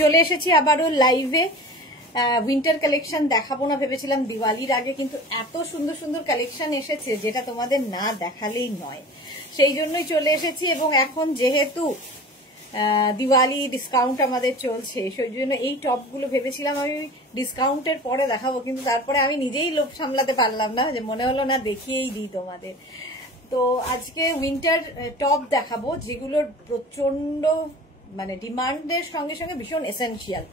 চলে এসেছি আবারও লাইভে। উইন্টার কালেকশন দেখাবো না ভেবেছিলাম দিওয়ালির আগে, কিন্তু এত সুন্দর সুন্দর কালেকশন এসেছে যেটা তোমাদের না দেখালেই নয়, সেই জন্যই চলে এসেছি। এবং এখন যেহেতু দিওয়ালি ডিসকাউন্ট আমাদের চলছে, সেই জন্য এই টপগুলো ভেবেছিলাম আমি ডিসকাউন্টের পরে দেখাবো, কিন্তু তারপরে আমি নিজেই লোভ সামলাতে পারলাম না, যে মনে হলো না দেখিয়েই দিই তোমাদের। তো আজকে উইন্টার টপ দেখাবো যেগুলোর প্রচন্ড মানে ডিমান্ডের সঙ্গে সঙ্গে ভীষণ এসেনশিয়াল,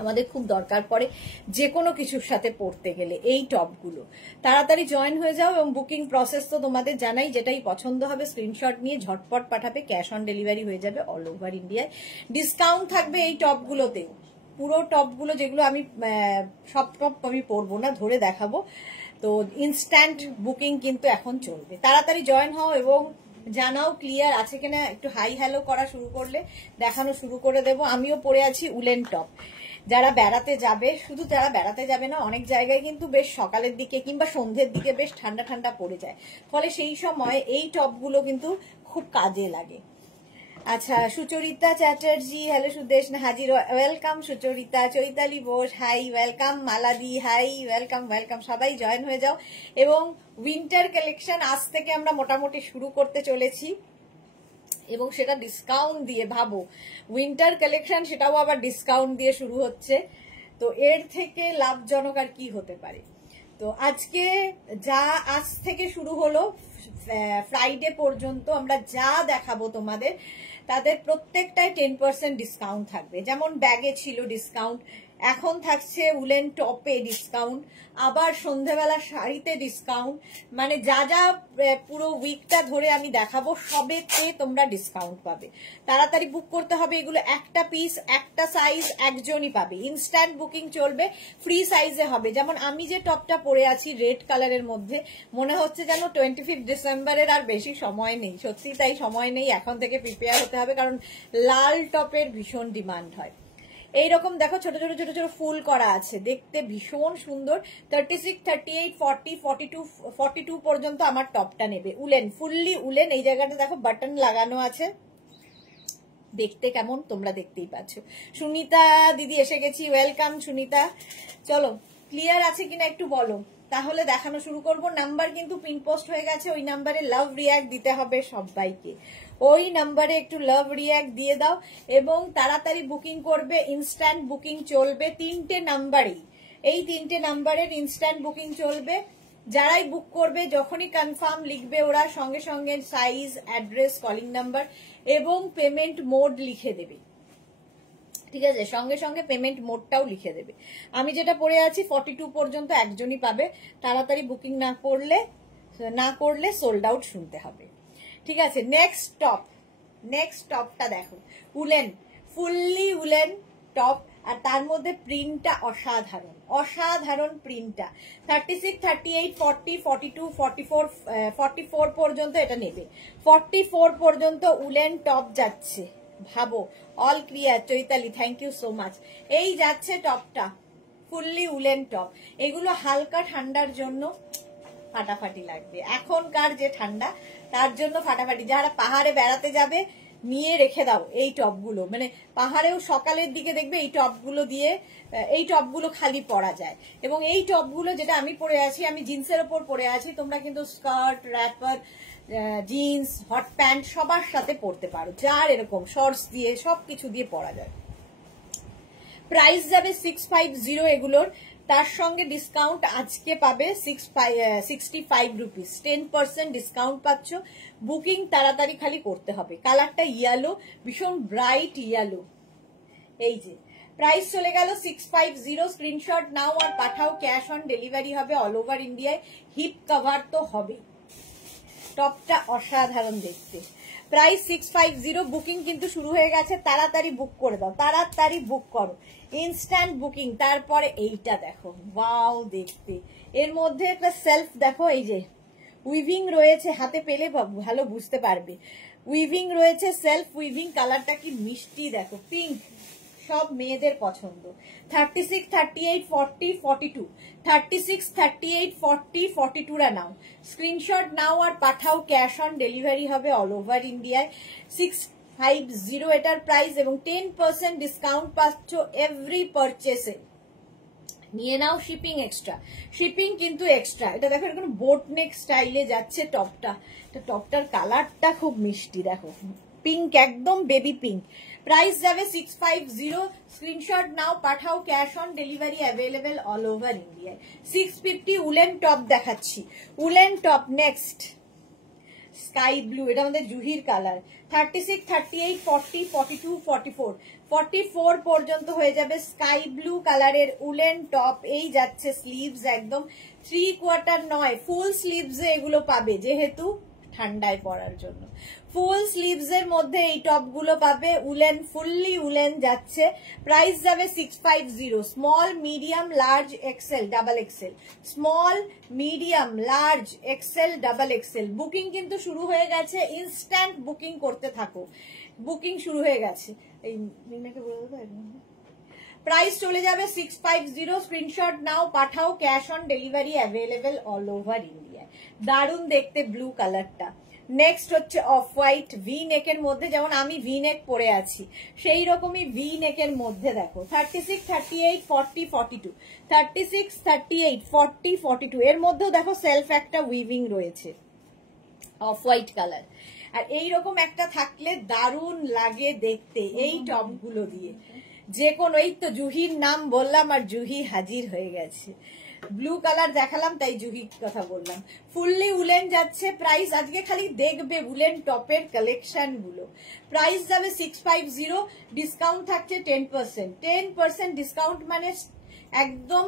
আমাদের খুব দরকার পড়ে যে কোনো কিছুর সাথে পড়তে গেলে এই টপগুলো। তাড়াতাড়ি জয়েন হয়ে যাও এবং বুকিং প্রসেস তো তোমাদের জানাই, যেটাই পছন্দ হবে স্ক্রিনশট নিয়ে ঝটপট পাঠাবে, ক্যাশ অন ডেলিভারি হয়ে যাবে অল ওভার ইন্ডিয়ায়। ডিসকাউন্ট থাকবে এই টপগুলোতেও, পুরো টপগুলো যেগুলো আমি সব টপ আমি পরবো না, ধরে দেখাবো। তো ইনস্ট্যান্ট বুকিং কিন্তু এখন চলবে, তাড়াতাড়ি জয়েন হও এবং জানাও ক্লিয়ার আছে কিনা। একটু হাই হ্যালো করা শুরু করলে দেখানো শুরু করে দেব। আমিও পরে আছি উলেন টপ। যারা বেড়াতে যাবে, শুধু যারা বেড়াতে যাবে না, অনেক জায়গায় কিন্তু বেশ সকালের দিকে কিংবা সন্ধ্যের দিকে বেশ ঠান্ডা ঠান্ডা পড়ে যায়, ফলে সেই সময় এই টপগুলো কিন্তু খুব কাজে লাগে। আচ্ছা, সুচরিতা চ্যাটার্জি, হ্যালো সুদেশ হাজির, welcome Sucharita. Chaitali Bose, hi welcome. মালাদি, হাই ওয়েলকাম ওয়েলকাম। সবাই জয়েন হয়ে যাও। এবং উইন্টার কালেকশন আজ থেকে আমরা মোটামুটি শুরু করতে চলেছি, এবং সেটা ডিসকাউন্ট দিয়ে। ভাবো, উইন্টার কালেকশন, সেটাও আবার ডিসকাউন্ট দিয়ে শুরু হচ্ছে, তো এর থেকে লাভজনক আর কি হতে পারে। তো আজকে যা আজ থেকে শুরু হলো ফ্রাইডে পর্যন্ত আমরা যা দেখাবো তোমাদের, তাদের প্রত্যেকটাই 10% ডিসকাউন্ট থাকবে। যেমন ব্যাগে ছিল ডিসকাউন্ট, এখন থাকছে উলেন টপে ডিসকাউন্ট, আবার সন্ধ্যেবেলা শাড়িতে ডিসকাউন্ট। মানে যা যা পুরো উইকটা ধরে আমি দেখাবো সবেতে তোমরা ডিসকাউন্ট পাবে। তাড়াতাড়ি বুক করতে হবে, এগুলো একটা পিস একটা সাইজ একজনই পাবে। ইনস্ট্যান্ট বুকিং চলবে, ফ্রি সাইজে হবে। যেমন আমি যে টপটা পরে আছি রেড কালারের মধ্যে, মনে হচ্ছে যেন 25 ডিসেম্বরের আর বেশি সময় নেই। সত্যি তাই, সময় নেই, এখন থেকে প্রিপেয়ার হতে হবে, কারণ লাল টপের ভীষণ ডিমান্ড হয়। এইরকম দেখো ছোট ছোট ছোট ছোট ফুল করা আছে, দেখতে ভীষণ সুন্দর। 36, 38, 40, 42 পর্যন্ত আমার টপটা নেবে। Woollen, fully woollen. এই জায়গাটা দেখো বাটন লাগানো আছে, দেখতে কেমন তোমরা দেখতেই পাচ্ছ। সুনিতা দিদি এসে গেছি, ওয়েলকাম সুনিতা। চলো, ক্লিয়ার আছে কিনা একটু বলো, তাহলে দেখানো শুরু করব। নাম্বার কিন্তু পিন পোস্ট হয়ে গেছে, ওই নাম্বারে লাভ রিয়াক্ট দিতে হবে সবাইকে। ওই নাম্বারে একটু লাভ রিয়াক্ট দিয়ে দাও এবং তাড়াতাড়ি বুকিং করবে। ইনস্ট্যান্ট বুকিং চলবে 3টে নাম্বারেই, এই 3টে নাম্বারের ইনস্ট্যান্ট বুকিং চলবে। যারাই বুক করবে যখনই কনফার্ম লিখবে, ওরা সঙ্গে সঙ্গে সাইজ, অ্যাড্রেস, কলিং নাম্বার এবং পেমেন্ট মোড লিখে দেবে। ঠিক আছে, সঙ্গে সঙ্গে পেমেন্ট মোডটাও লিখে দেবে। আমি যেটা পড়ে আছি 42 পর্যন্ত একজনই পাবে, তাড়াতাড়ি বুকিং না করলে সোল্ড আউট শুনতে হবে। ঠিক আছে, নেক্সট টপটা দেখো, উলেন, ফুললি উলেন টপ, আর তার মধ্যে প্রিন্টটা অসাধারণ, অসাধারণ প্রিন্টটা। 36, 38, 40, 42, 44 পর্যন্ত এটা নেবে। 44 পর্যন্ত উলেন টপ যাচ্ছে। ভাবো, all clear Chaitali, thank you so much. এই যাচ্ছে টপটা, ফুললি উলেন টপ। এগুলো হালকা ঠান্ডার জন্য ফাটাফাটি লাগবে, এখনকার যে ঠান্ডা তার জন্য ফাটাফাটি। যারা পাহাড়ে বেড়াতে যাবে নিয়ে রেখে দাও এই টপগুলো, মানে পাহাড়েও সকালের দিকে দেখবে এই টপগুলো দিয়ে, এই টপগুলো খালি পরা যায়। এবং এই টপগুলো যেটা আমি পরে আছি, আমি জিন্সের ওপর পরে আছি, তোমরা কিন্তু skirt, wrapper, jeans, hot pant সবার সাথে পরতে পারো, যার এরকম শর্টস দিয়ে সবকিছু দিয়ে পরা যায়। প্রাইস যাবে 650 এগুলোর, তার সঙ্গে ডিসকাউন্ট আজকে পাবে 65 রুপিস, 10% ডিসকাউন্ট পাচ্ছ। বুকিং তাড়াতাড়ি খালি করতে হবে। কালারটা ইয়েলো, ভীষণ ব্রাইট ইয়েলো। এই যে প্রাইস চলে গেল 650, স্ক্রিনশট নাও আর পাঠাও, ক্যাশ অন ডেলিভারি হবে অল ওভার ইন্ডিয়ায়। হিপ কভার তো হবে, টপটা অসাধারণ দেখতে। প্রাইস 650, বুকিং কিন্তু শুরু হয়ে গেছে, তাড়াতাড়ি বুক করে দাও, তাড়াতাড়ি বুক করো, ইনস্ট্যান্ট বুকিং। তারপরে এইটা দেখো, ওয়াও দেখতে, এর মধ্যে একটা সেলফ দেখো, এই যে উইভিং রয়েছে, হাতে পেলে ভালো বুঝতে পারবে। উইভিং রয়েছে, সেলফ উইভিং, কালারটা কি মিষ্টি দেখো, পিঙ্ক, সব মেয়েদের পছন্দ। 36, 38, 40, 42, 36, 38, 40, 42 নাও, স্ক্রিনশট নাও আর পাঠাও, ক্যাশ অন ডেলিভারি হবে অল ওভার ইন্ডিয়ায়। 650 এটার প্রাইস, এবং 10% ডিসকাউন্ট পাচ্ছ এভরি পারচেসে। নিয়ে নাও, শিপিং এক্সট্রা, শিপিং কিন্তু এক্সট্রা। এটা দেখো এরকম বোট নেক স্টাইলে যাচ্ছে টপটা। টপটার কালারটা খুব মিষ্টি, দেখো পিঙ্ক, একদম বেবি পিঙ্ক। প্রাইস যাবে 650। স্ক্রিনশট নাও, পাঠাও, cash on delivery available all over ইন্ডিয়ায়। 650 উলেন টপ দেখাচ্ছি, woollen top. Next sky blue, এটা আমাদের জুহির কালার। 36, 38, 40, 42, 44, 44 পর্যন্ত হয়ে যাবে স্কাই ব্লু কালারের উলেন টপ। এই যাচ্ছে স্লিভস একদম 3/4 নয়, ফুল স্লিভস এগুলো পাবে, যেহেতু ঠান্ডায় পরার জন্য ফুল স্লিভস এর মধ্যে এই টপ গুলো পাবে। উলেন, ফুললি উলেন যাচ্ছে। প্রাইস যাবে 650। Small, medium, large, XL, double XL, small, medium, large, XL, double XL. Booking কিন্তু শুরু হয়ে গেছে, ইনস্ট্যান্ট বুকিং করতে থাকো, বুকিং শুরু হয়ে গেছে। এই মিনাকে বলে দেবো, প্রাইস চলে যাবে 650। স্ক্রিনশট নাও, পাঠাও, cash on delivery available all over India. দারুণ দেখতে ব্লু কালারটা। নেক্সট হচ্ছে অফ হোয়াইট ভি নেকের মধ্যে, যেমন আমি ভি নেক পরে আছি সেই রকমই ভি নেকের মধ্যে দেখো 36, 38, 40, 42, 36, 38, 40, 42 এর মধ্যেও দেখো সেলফ একটা উইভিং রয়েছে অফ হোয়াইট কালার। আর এইরকম একটা থাকলে দারুণ লাগে দেখতে এই টপগুলো দিয়ে। যে কোনো, এই তো জুহির নাম বললাম আর জুহি হাজির হয়ে গেছে। ব্লু কালার দেখালাম তাই জুহির কথা বললাম। ফুললি উলেন যাচ্ছে। প্রাইস আজকে খালি দেখবে উলেন টপের কালেকশন গুলো। প্রাইস যাবে 650, ডিসকাউন্ট থাকছে 10%। 10% ডিসকাউন্ট মানে একদম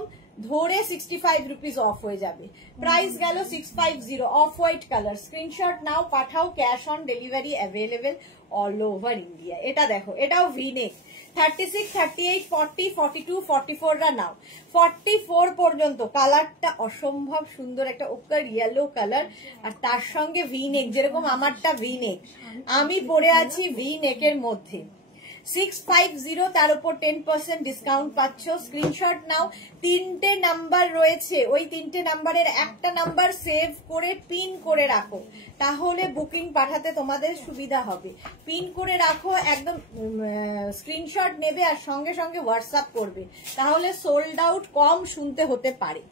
ধরে 65 রুপিস অফ হয়ে যাবে। প্রাইস গেল 650। Off white colour. স্ক্রিনশট নাও, পাঠাও, cash on delivery available all over India. এটা দেখো, এটাও ভিনেক। 36, 38, 40, 42, 44 রা নাও। 44 পর্যন্ত কালারটা অসম্ভব সুন্দর, একটা ওকার ইয়েলো কালার, আর তার সঙ্গে ভি নেক, যেরকম আমারটা ভি নেক, আমি পরে আছি ভি নেকের মধ্যে। 650, তার উপর 10% ডিসকাউন্ট পাচ্ছ। স্ক্রিনশট নাও। 3টে নাম্বার রয়েছে, ওই 3টে নাম্বারের একটা নাম্বার সেভ করে পিন করে রাখো, তাহলে বুকিং পাঠাতে তোমাদের সুবিধা হবে। পিন করে রাখো, একদম স্ক্রিনশট নেবে আর সঙ্গে সঙ্গে হোয়াটসঅ্যাপ করবে, তাহলে সোল্ড আউট কম শুনতে হতে পারে,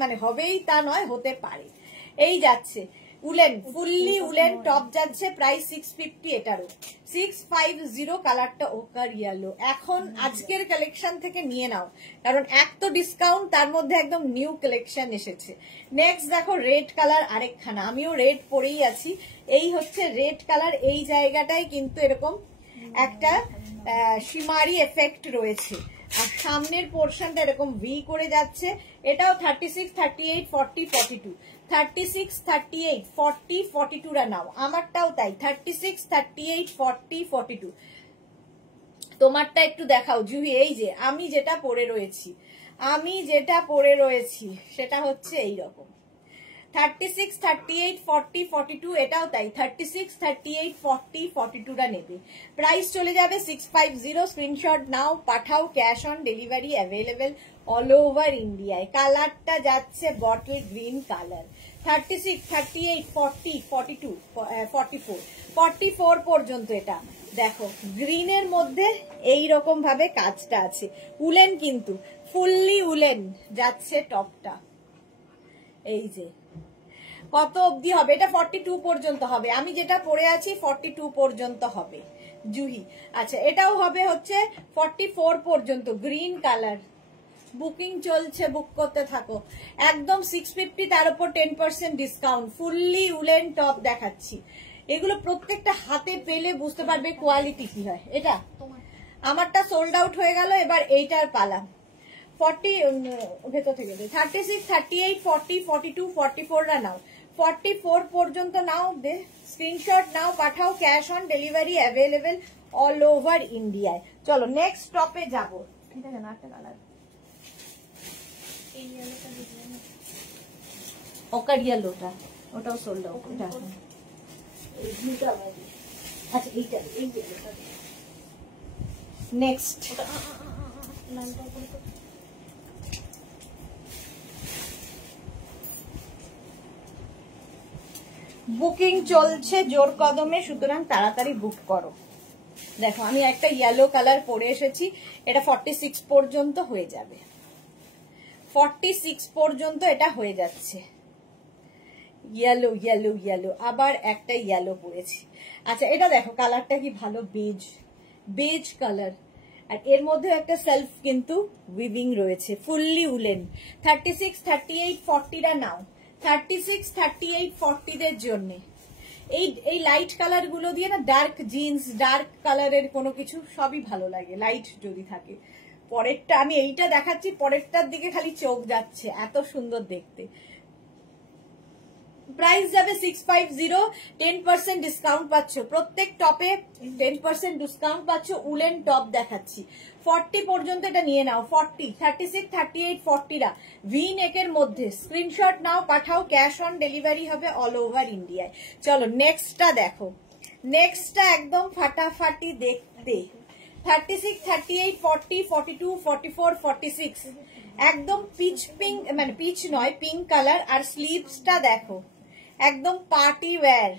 মানে হবেই তা নয়, হতে পারে। এই যাচ্ছে উলেন, ফুললি উলেন টপ যাচ্ছে। প্রাইস 650 এটারও। 650 কালারটা ওকার ইয়েলো। এখন আজকের কালেকশন থেকে নিয়ে নাও, কারণ এক তো ডিসকাউন্ট, তার মধ্যে একদম নিউ কালেকশন এসেছে। নেক্সট দেখো রেড কালার আরেকখানা, আমিও রেড পরেই আছি। এই হচ্ছে রেড কালার। এই জায়গাটায় কিন্তু এরকম একটা শিমারি এফেক্ট রয়েছে, আর সামনের পোর্শনটা এরকম ভি করে যাচ্ছে। এটাও 36, 38, 40, 42, 36, 38, 40, 42 রা নাও। আমারটাও তাই 36, 38, 40, 42। তোমারটা একটু দেখাও জুহি। এই যে আমি যেটা পরে রয়েছি সেটা হচ্ছে এইরকম 36, 38, 40, 42, এটাও তাই 36, 38, 40, 42 রা নেবে। প্রাইস চলে যাবে 650। স্ক্রিনশট নাও, পাঠাও, cash on delivery available all over ইন্ডিয়ায়। কালারটা যাচ্ছে বটল গ্রিন কালার। 36, 38, 40, 42, 44, 44 পর্যন্ত এটা দেখো গ্রিনের মধ্যে এই রকম ভাবে কাজটা আছে। উলেন কিন্তু ফুললি উলেন যাচ্ছে টপটা। এই যে কত অবধি হবে, এটা 42 পর্যন্ত হবে। আমি যেটা পরে আছি 42 পর্যন্ত হবে জুহি। আচ্ছা, এটাও হবে হচ্ছে 44 পর্যন্ত। গ্রিন কালার, বুকিং চলছে, বুক করতে থাকো। একদম 650, তার উপর 10% ডিসকাউন্ট। ফুললি উলেন টপ দেখাচ্ছি। এগুলো প্রত্যেকটা হাতে পেলে বুঝতে পারবে কোয়ালিটি কি হয়। এটা আমারটা সোল্ড আউট হয়ে গেল, এবার এইটার পালা। 40 ভেতর থেকে 36, 38, 40, 42, 44 রা নাও। 44 পর্যন্ত নাও, স্ক্রিনশট নাও, পাঠাও, cash on delivery available all over ইন্ডিয়ায়। চলো নেক্সট টপে যাবো। এটা জানো একটা কালার, ওকার ইয়েলোটা, ওটাও সোল্ড আউট। এটা আচ্ছা, এইটা এই নেক্সট বুকিং চলছে জোর কদমে, সুতরাং তাড়াতাড়ি বুক করো। দেখো আমি একটা ইয়েলো কালার পরে এসেছি, এটা 46 পর্যন্ত হয়ে যাবে, 46 পর্যন্ত এটা হয়ে যাচ্ছে। ইয়েলো ইয়েলো ইয়েলো, আবার একটা ইয়েলো পরেছি। আচ্ছা এটা দেখো কালারটা কি ভালো, বেজ বেজ কালার, আর এর মধ্যে একটা সেলফ কিন্তু উইভিং রয়েছে, ফুললি উলেন। 36, 38, 40টা নাও, 36, 38, 40 দের জন্য। এই লাইট কালার গুলো দিয়ে না ডার্ক জিন্স, ডার্ক কালারের কোনো কিছু সবই ভালো লাগে লাইট যদি থাকে। পরেরটা আমি এইটা দেখাচ্ছি, পরেরটার দিকে খালি চোখ যাচ্ছে, এত সুন্দর দেখতে। প্রাইস যাবে 650, 10% ডিসকাউন্ট পাচ্ছ প্রত্যেক টপে, 10% ডিসকাউন্ট পাচ্ছ। উলেন টপ দেখাচ্ছি, 40 পর্যন্ত এটা নিয়ে নাও। 40, 36, 38, 40টা ভি নেকের মধ্যে স্ক্রিনশট নাও, পাঠাও, ক্যাশ অন ডেলিভারি হবে অল ওভার ইন্ডিয়ায়। চলো নেক্সটটা দেখো, নেক্সটটা একদম ফাটাফাটি দেখতে। 36, 38, 40, 42, 44, 46 একদম পিচ পিঙ্ক, মানে পিচ নয় পিঙ্ক কালার। আর স্লিভসটা দেখো একদম পার্টি ওয়্যার,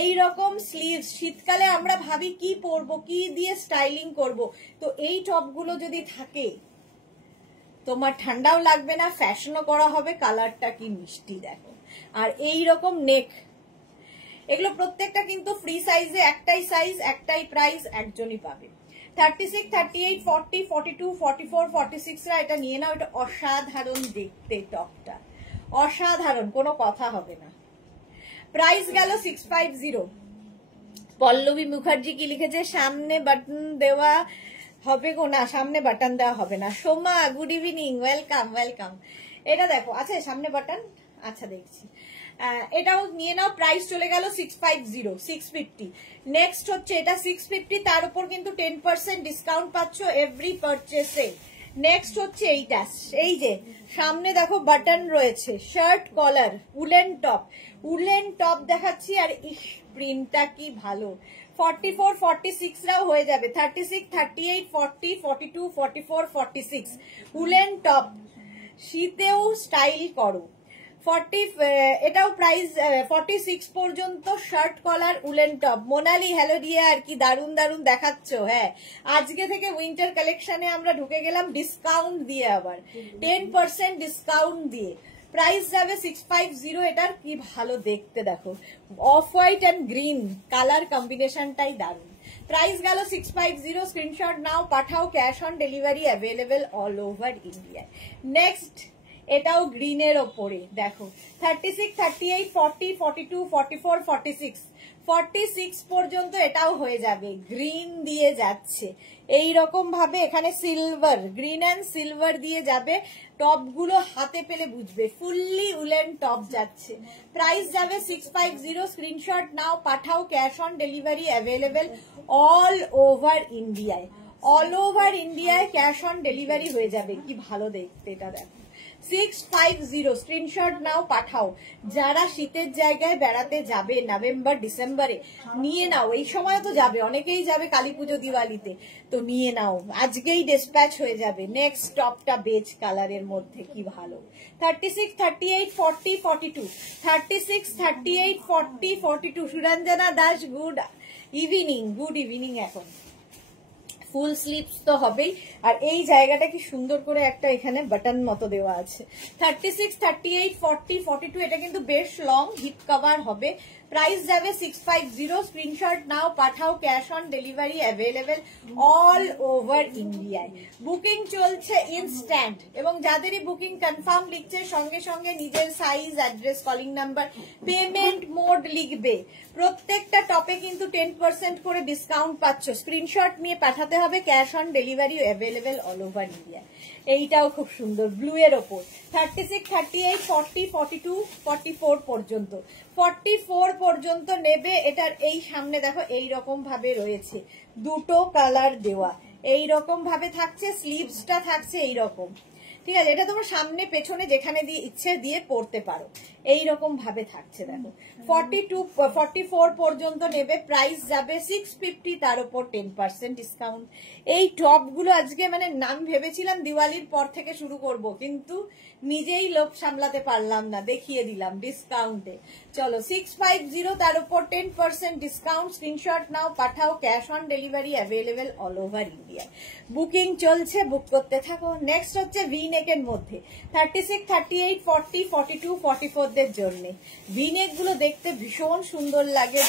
এইরকম স্লিভস। শীতকালে আমরা ভাবি কি পরবো, কি দিয়ে স্টাইলিং করব, তো এই টপগুলো যদি থাকে তোমার ঠান্ডাও লাগবে না, ফ্যাশনও করা হবে। কালারটা কি মিষ্টি দেখো, আর এই রকম নেক। এগুলো প্রত্যেকটা কিন্তু ফ্রি সাইজে, একটাই সাইজ একটাই প্রাইস, একজনই পাবে। 36, 38, 40, 42, 44, 46 রা এটা নিয়ে নাও। এটা অসাধারণ দেখতে, টপটা অসাধারণ, কোনো কথা হবে না। প্রাইস গেল 650। পল্লবী মুখার্জি কি লিখেছে, সামনে বাটন দেওয়া হবে গো না, সামনে বাটন দেওয়া হবে না। Soma good evening, welcome welcome. এটা দেখো, আচ্ছা সামনে বাটন, আচ্ছা দেখছি। এটাও নিয়ে নাও, প্রাইস চলে গেল 650, 650। নেক্সট হচ্ছে এটা 650, তার উপর কিন্তু 10% ডিসকাউন্ট পাচ্ছ এভরি পারচেসে। নেক্সট হচ্ছে এইটা, এই যে সামনে দেখো বাটন রয়েছে, shirt collar, woollen top, woollen top দেখাচ্ছি। আর ইস প্রিন্টটা কি ভালো, 44, 46 রাও হয়ে যাবে। 36, 38, 40, 42, 44, 46 উলেন টপ, শীতেও স্টাইল করো। 40, এটাও প্রাইস 46 পর্যন্ত shirt collar woollen top. Monali hello dear, কি দারুন দারুন দেখাচ্ছ। হ্যাঁ আজকে থেকে উইন্টার কালেকশনে আমরা ঢুকে গেলাম ডিসকাউন্ট দিয়ে, আবার 10% ডিসকাউন্ট দিয়ে। প্রাইস যাবে 650। এটার কি ভালো দেখতে দেখো, off white and green colour কম্বিনেশনটাই দারুন। প্রাইস গেল 650, স্ক্রিনশট নাও, পাঠাও, cash on delivery available all over India. Next এটাও গ্রিনের ওপরে দেখো, 36, 38, 40, 42, 44, 46 46 পর্যন্ত এটাও হয়ে যাবে, গ্রিন দিয়ে যাচ্ছে এই রকম ভাবে। এখানে সিলভার, গ্রিন অ্যান্ড সিলভার দিয়ে যাবে। টপগুলো হাতে পেলে বুঝবে, ফুললি উলেন টপ যাচ্ছে। প্রাইস যাবে 650, স্ক্রিনশট নাও, পাঠাও, cash on delivery available all over ইন্ডিয়ায়। অল ওভার ইন্ডিয়ায় ক্যাশ অন ডেলিভারি হয়ে যাবে। কি ভালো দেখতে এটা দেখো, 650 স্ক্রিনশট নাও, পাঠাও। যারা শীতের জায়গায় বেড়াতে যাবে নভেম্বর ডিসেম্বরে নিয়ে নাও, এই সময় তো যাবে, অনেকেই যাবে কালী পুজো দিওয়ালিতে, তো নিয়ে নাও, আজকেই ডিসপ্যাচ হয়ে যাবে। নেক্সট টপটা বেজ কালারের মধ্যে কি ভালো, 36, 38, 40, 42 36, 38, 40, 42 Suranjana Das good evening, good evening. এখন ফুল স্লিভস তো হবেই, আর এই জায়গাটা কি সুন্দর করে একটা এখানে বাটন মতো দেওয়া আছে। 36, 38, 40, 42 এটা কিন্তু বেশ লং, হিপ কভার হবে। প্রাইস যাবে 650, স্ক্রিনশট নাও, পাঠাও, cash on delivery available all over ইন্ডিয়ায়। বুকিং চলছে ইনস্ট্যান্ট, এবং যাদেরই বুকিং কনফার্ম লিখছে সঙ্গে সঙ্গে নিজের size, address, calling number, payment mode লিখবে। প্রত্যেকটা টপে কিন্তু 10% করে ডিসকাউন্ট পাচ্ছ। স্ক্রিনশট নিয়ে পাঠাতে হবে, cash on delivery available all over India. এইটাও খুব সুন্দর ব্লু এর ওপর, 36, 38, 40, 42, 44 পর্যন্ত, 44 পর্যন্ত নেবে। এটার এই সামনে দেখো এই রকম ভাবে রয়েছে, দুটো কালার দেওয়া এই রকম ভাবে থাকছে, স্লিভসটা থাকছে এই রকম, ঠিক আছে, এটা তোমার সামনে পেছনে যেখানে দিয়ে ইচ্ছে দিয়ে পরতে পারো, এইরকম ভাবে থাকছে। দেখো 44 পর্যন্ত নেবে, প্রাইস যাবে 650, তার উপর 10% ডিসকাউন্ট। এই টপ গুলো আজকে মানে নাম ভেবেছিলাম দিওয়ালির পর থেকে শুরু করব, কিন্তু নিজেই লোভ সামলাতে পারলাম না, দেখিয়ে দিলাম ডিসকাউন্টে। চলো 650, তার উপর 10% ডিসকাউন্ট। স্ক্রিনশট নাও, পাঠাও, cash on delivery available all over India. Booking চলছে, বুক করতে থাকো। নেক্সট হচ্ছে ভি নেকের মধ্যে 36, 38, 40, 42, 44 দের জন্য। ভি নেক গুলো দেখতে ভীষণ সুন্দর লাগে।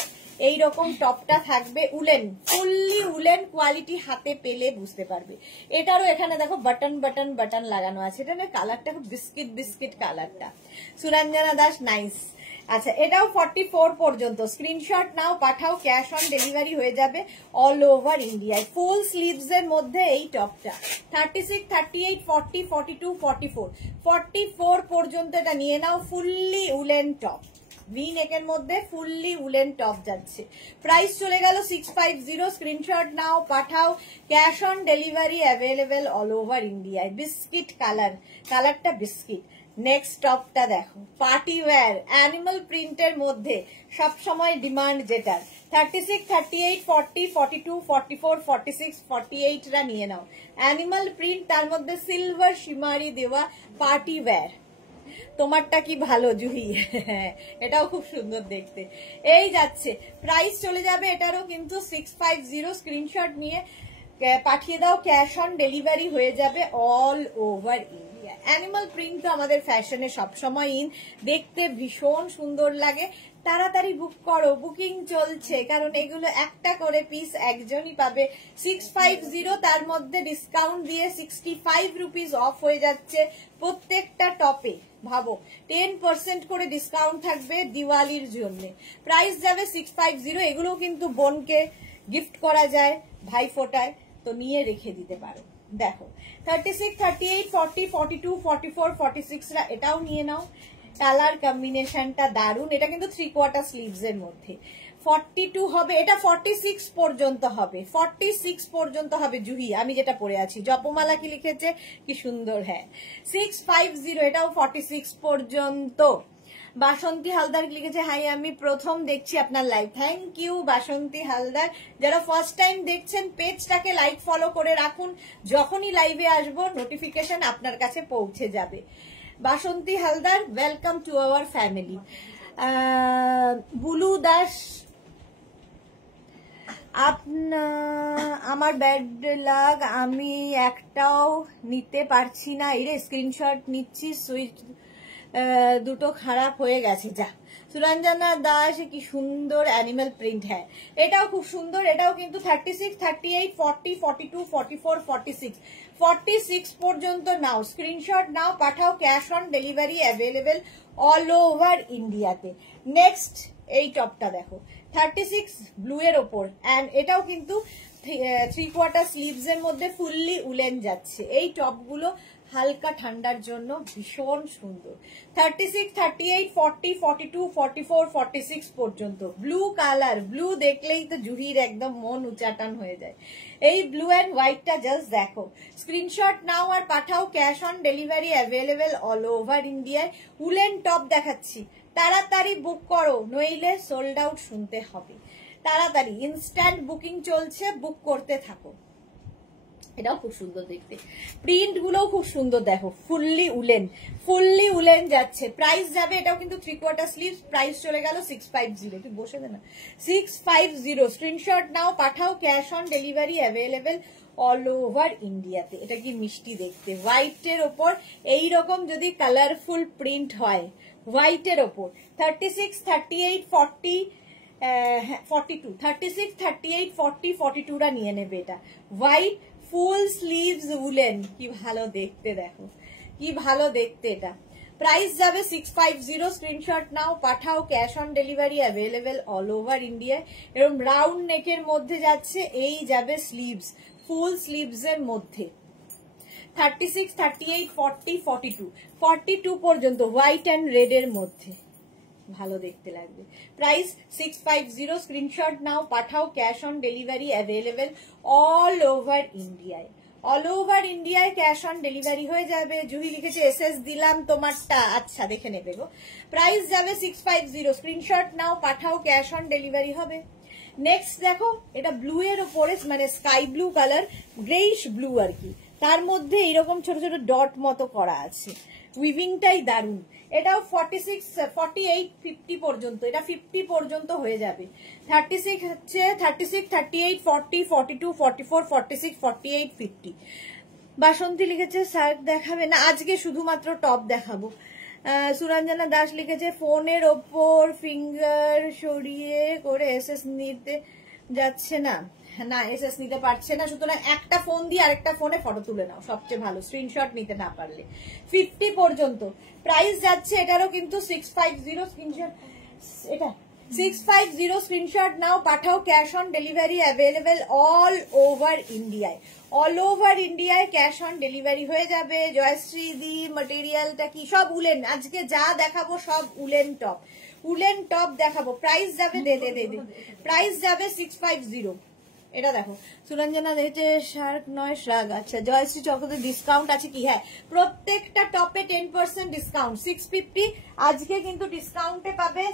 এইরকম টপটা থাকবে উলেন, ফুললি উলেন কোয়ালিটি, হাতে পেলে বুঝতে পারবে। এটারও এখানে দেখো বাটন বাটন বাটন লাগানো আছে। এটা কালারটা খুব বিস্কিট বিস্কিট কালারটা। সুরঞ্জনা দাস, নাইস। আচ্ছা, এটাও 44 পর্যন্ত। স্ক্রিনশট নাও, পাঠাও, ক্যাশ অন ডেলিভারি হয়ে যাবে অল ওভার ইন্ডিয়ায়। ফুল স্লিভস এর মধ্যে এই টপটা 36, 38, 40, 42, 44, 44 পর্যন্ত এটা নিয়ে নাও। ফুললি উলেন টপ, ভি নেকের মধ্যে ফুললি উলেন টপ যাচ্ছে। প্রাইস চলে গেল 650। স্ক্রিনশট নাও, পাঠাও, cash on delivery available all over ইন্ডিয়ায়। বিস্কিট কালার, কালারটা বিস্কিট। নেক্সট টপটা দেখো, পার্টি ওয়্যার অ্যানিমাল প্রিন্টের মধ্যে সব সময় ডিমান্ড যেটা। 36, 38, 40, 42, 44, 46, 48 রা নিয়ে নাও। অ্যানিমাল প্রিন্ট, তার মধ্যে সিলভার শিমারি দেওয়া পার্টি ওয়্যার। তোমারটা কি ভালো জুহি? এটাও খুব সুন্দর দেখতে। এই যাচ্ছে, প্রাইস চলে যাবে এটারও কিন্তু 650। স্ক্রিনশট নিয়ে পাঠিয়ে দাও, ক্যাশ অন ডেলিভারি হয়ে যাবে all over India. Animal print তো আমাদের ফ্যাশনে সবসময় ইন, দেখতে ভীষণ সুন্দর লাগে। তাড়াতাড়ি বুক করো, বুকিং চলছে, কারণ এগুলো একটা করে পিস একজনই পাবে। 650, তার মধ্যে ডিসকাউন্ট দিয়ে 65 রুপিস অফ হয়ে যাচ্ছে প্রত্যেকটা টপে। ভাবো 10% করে ডিসকাউন্ট থাকবে দিওয়ালির জন্য। প্রাইস যাবে 650। এগুলো কিন্তু বোনকে গিফট করা যায় ভাইফোঁটায়, তো নিয়ে রেখে দিতে পারো। দেখো 36, 38, 40, 42, 44, 46 রা এটাও নিয়ে নাও। কালার কম্বিনেশনটা দারুন। এটা কিন্তু 3/4 স্লিভস এর মধ্যে। 42 হবে, এটা 46 পর্যন্ত হবে। 46 পর্যন্ত হবে জুহি, আমি যেটা পরে আছি। জপমালা কি লিখেছে, কি সুন্দর। হ্যাঁ 650, এটাও 46 পর্যন্ত। বাসন্তী হালদার লিখেছে, হাই আমি প্রথম দেখছি আপনার লাইভ। থ্যাংক ইউ বাসন্তী হালদার। যারা ফার্স্ট টাইম দেখছেন পেজটাকে লাইক ফলো করে রাখুন, যখনই লাইভে আসবো নোটিফিকেশন আপনার কাছে পৌঁছে যাবে। Basanti Haldar, welcome to our family. Bulu Das, আমার ব্যাড লাগ, আমি একটাও নিতে পারছি না। এরে স্ক্রিনশট নিচ্ছি, সুইচ দুটো খারাপ হয়ে গেছে। যা সুরঞ্জনা দাস, কি সুন্দর অ্যানিমাল প্রিন্ট। হ্যাঁ এটাও খুব সুন্দর। এটাও কিন্তু 36, 38, 40, 42, 44, 46, 46 পর্যন্ত নাও। স্ক্রিনশট নাও, পাঠাও, cash on delivery available all over ইন্ডিয়াতে। নেক্সট এই টপটা দেখো 36 ব্লু এর ওপর, অ্যান্ড এটাও কিন্তু 3/4 স্লিভস এর মধ্যে ফুললি উলেন যাচ্ছে। এই টপগুলো হালকা ঠান্ডার জন্য ভীষণ সুন্দর। 36, 38, 40, 42, 44, 46 পর্যন্ত। ব্লু কালার, ব্লু দেখলেই তো জুহির একদম মন উচাটান হয়ে যায়। এই ব্লু অ্যান্ড হোয়াইটটা জাস্ট দেখো। স্ক্রিনশট নাও আর পাঠাও, cash on delivery available all over ইন্ডিয়ায়। উলেন টপ দেখাচ্ছি, তাড়াতাড়ি বুক করো, নইলে সোল্ড আউট শুনতে হবে। তাড়াতাড়ি ইনস্ট্যান্ট বুকিং চলছে, বুক করতে থাকো। এটাও খুব সুন্দর দেখতে, প্রিন্ট গুলোও খুব সুন্দর। দেখো ফুললি উলেন, ফুললি উলেন যাচ্ছে। প্রাইস যাবে, এটাও কিন্তু 3/4 স্লিভ। প্রাইস চলে গেল 650। একটু বসে দে না, 650। স্ক্রিনশট নাও, পাঠাও, cash on delivery available all over ইন্ডিয়াতে। এটা কি মিষ্টি দেখতে, হোয়াইটের ওপর এইরকম যদি কালারফুল প্রিন্ট হয় হোয়াইটের ওপর। 36, 38, 40, 42, 36, 38, 40, 42 রা নিয়ে নেবে। এটা হোয়াইট ফুল স্লিভস উলেন, কি ভালো দেখতে। দেখো কি ভালো দেখতে। এটা প্রাইস যাবে 650। স্ক্রিনশট নাও, পাঠাও, cash on delivery available all over ইন্ডিয়ায়। এরকম রাউন্ড নেকের মধ্যে যাচ্ছে। এই যাবে স্লিভস, ফুল স্লিভস এর মধ্যে। 36, 38, 40, 42, 42 পর্যন্ত হোয়াইট অ্যান্ড রেড এর মধ্যে ভালো দেখতে লাগবে। প্রাইস 650। স্ক্রিনশট নাও, পাঠাও, cash on delivery available all over ইন্ডিয়ায়। অল ওভার ইন্ডিয়ায় ক্যাশ অন ডেলিভারি হয়ে যাবে। জুহি লিখেছে এসএস দিলাম তোমারটা, আচ্ছা দেখে নেবে গো। প্রাইস যাবে 650, স্ক্রিনশট নাও পাঠাও, ক্যাশ অন ডেলিভারি হবে। নেক্সট দেখো, এটা ব্লু এর ওপরে মানে sky blue colour, greyish blue আর কি, তার মধ্যে এরকম ছোট ছোট ডট মতো করা আছে, উইভিংটাই দারুন। এটাও 46, 48, 50 পর্যন্ত, এটা 50 পর্যন্ত হয়ে যাবে। 36 হচ্ছে 36, 38, 40, 42, 44, 46, 48, 50। বাসন্তী লিখেছে শার্ট দেখাবে না, আজকে শুধুমাত্র টপ দেখাবো। সুরঞ্জনা দাস লিখেছে ফোনের ওপর ফিঙ্গার সরিয়ে করে এসএস নিতে যাচ্ছে না, না এসএস নিতে পারছে না, সুতরাং একটা ফোন দিয়ে আরেকটা ফোনে ফটো তুলে নাও, সবচেয়ে ভালো, স্ক্রিনশট নিতে না পারলে। 50 পর্যন্ত প্রাইস যাচ্ছে এটারও কিন্তু 650, স্ক্রিনশট এটা 650, স্ক্রিনশট নাও পাঠাও, cash on delivery available all over ইন্ডিয়ায়। অল ওভার ইন্ডিয়ায় ক্যাশ অন ডেলিভারি হয়ে যাবে। জয়শ্রী দি ম্যাটেরিয়ালটা কি? সব উলেন, আজকে যা দেখাবো সব উলেন টপ, উলেন টপ দেখাবো। প্রাইস যাবে প্রাইস যাবে 650। এটা দেখো, সুরঞ্জনা দেখছে শার্ক নয় শ্রাগ, আচ্ছা। জয়শ্রী চক্রতে ডিসকাউন্ট আছে কি? হ্যাঁ, প্রত্যেকটা টপে 10% ডিসকাউন্ট, 650। আজকে কিন্তু ডিসকাউন্টে পাবে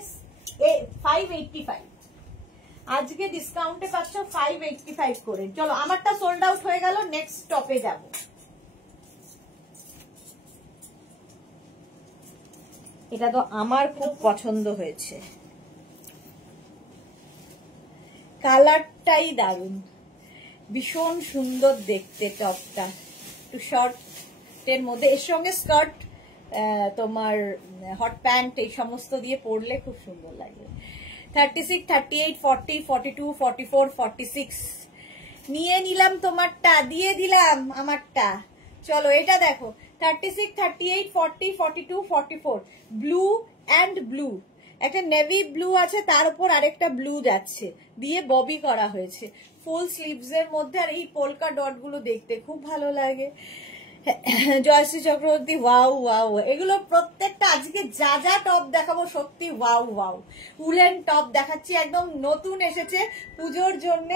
585, আজকে ডিসকাউন্টে পাচ্ছ 585 করে। চলো, আমারটা সোল্ড আউট হয়ে গেল, নেক্সট টপে যাব। এটা তো আমার খুব পছন্দ হয়েছে, কালারটাই দারুন, ভীষণ সুন্দর দেখতে টপটা, একটু শর্টের মধ্যে, এর সঙ্গে স্কার্ট, তোমার হট প্যান্ট এই সমস্ত দিয়ে পরলে খুব সুন্দর লাগবে। 36, 38, 40, 42, 44, 46 নিয়ে নিলাম তোমারটা, দিয়ে দিলাম আমারটা। চলো এটা দেখো, 36, 38, 40, 42, 44, ব্লু অ্যান্ড ব্লু, একটা নেভি ব্লু আছে, তার উপর আরেকটা ব্লু যাচ্ছে, দিয়ে ববি করা হয়েছে, ফুল স্লিভস এর মধ্যে, আর এই পোলকা ডট গুলো দেখতে খুব ভালো লাগে। জয়শ্রী চক্রবর্তী ওয়াও ওয়াও, এগুলো প্রত্যেকটা আজকে যা যা টপ দেখাবো সত্যি ওয়াও ওয়াও। উলেন টপ দেখাচ্ছি, একদম নতুন এসেছে পুজোর জন্য,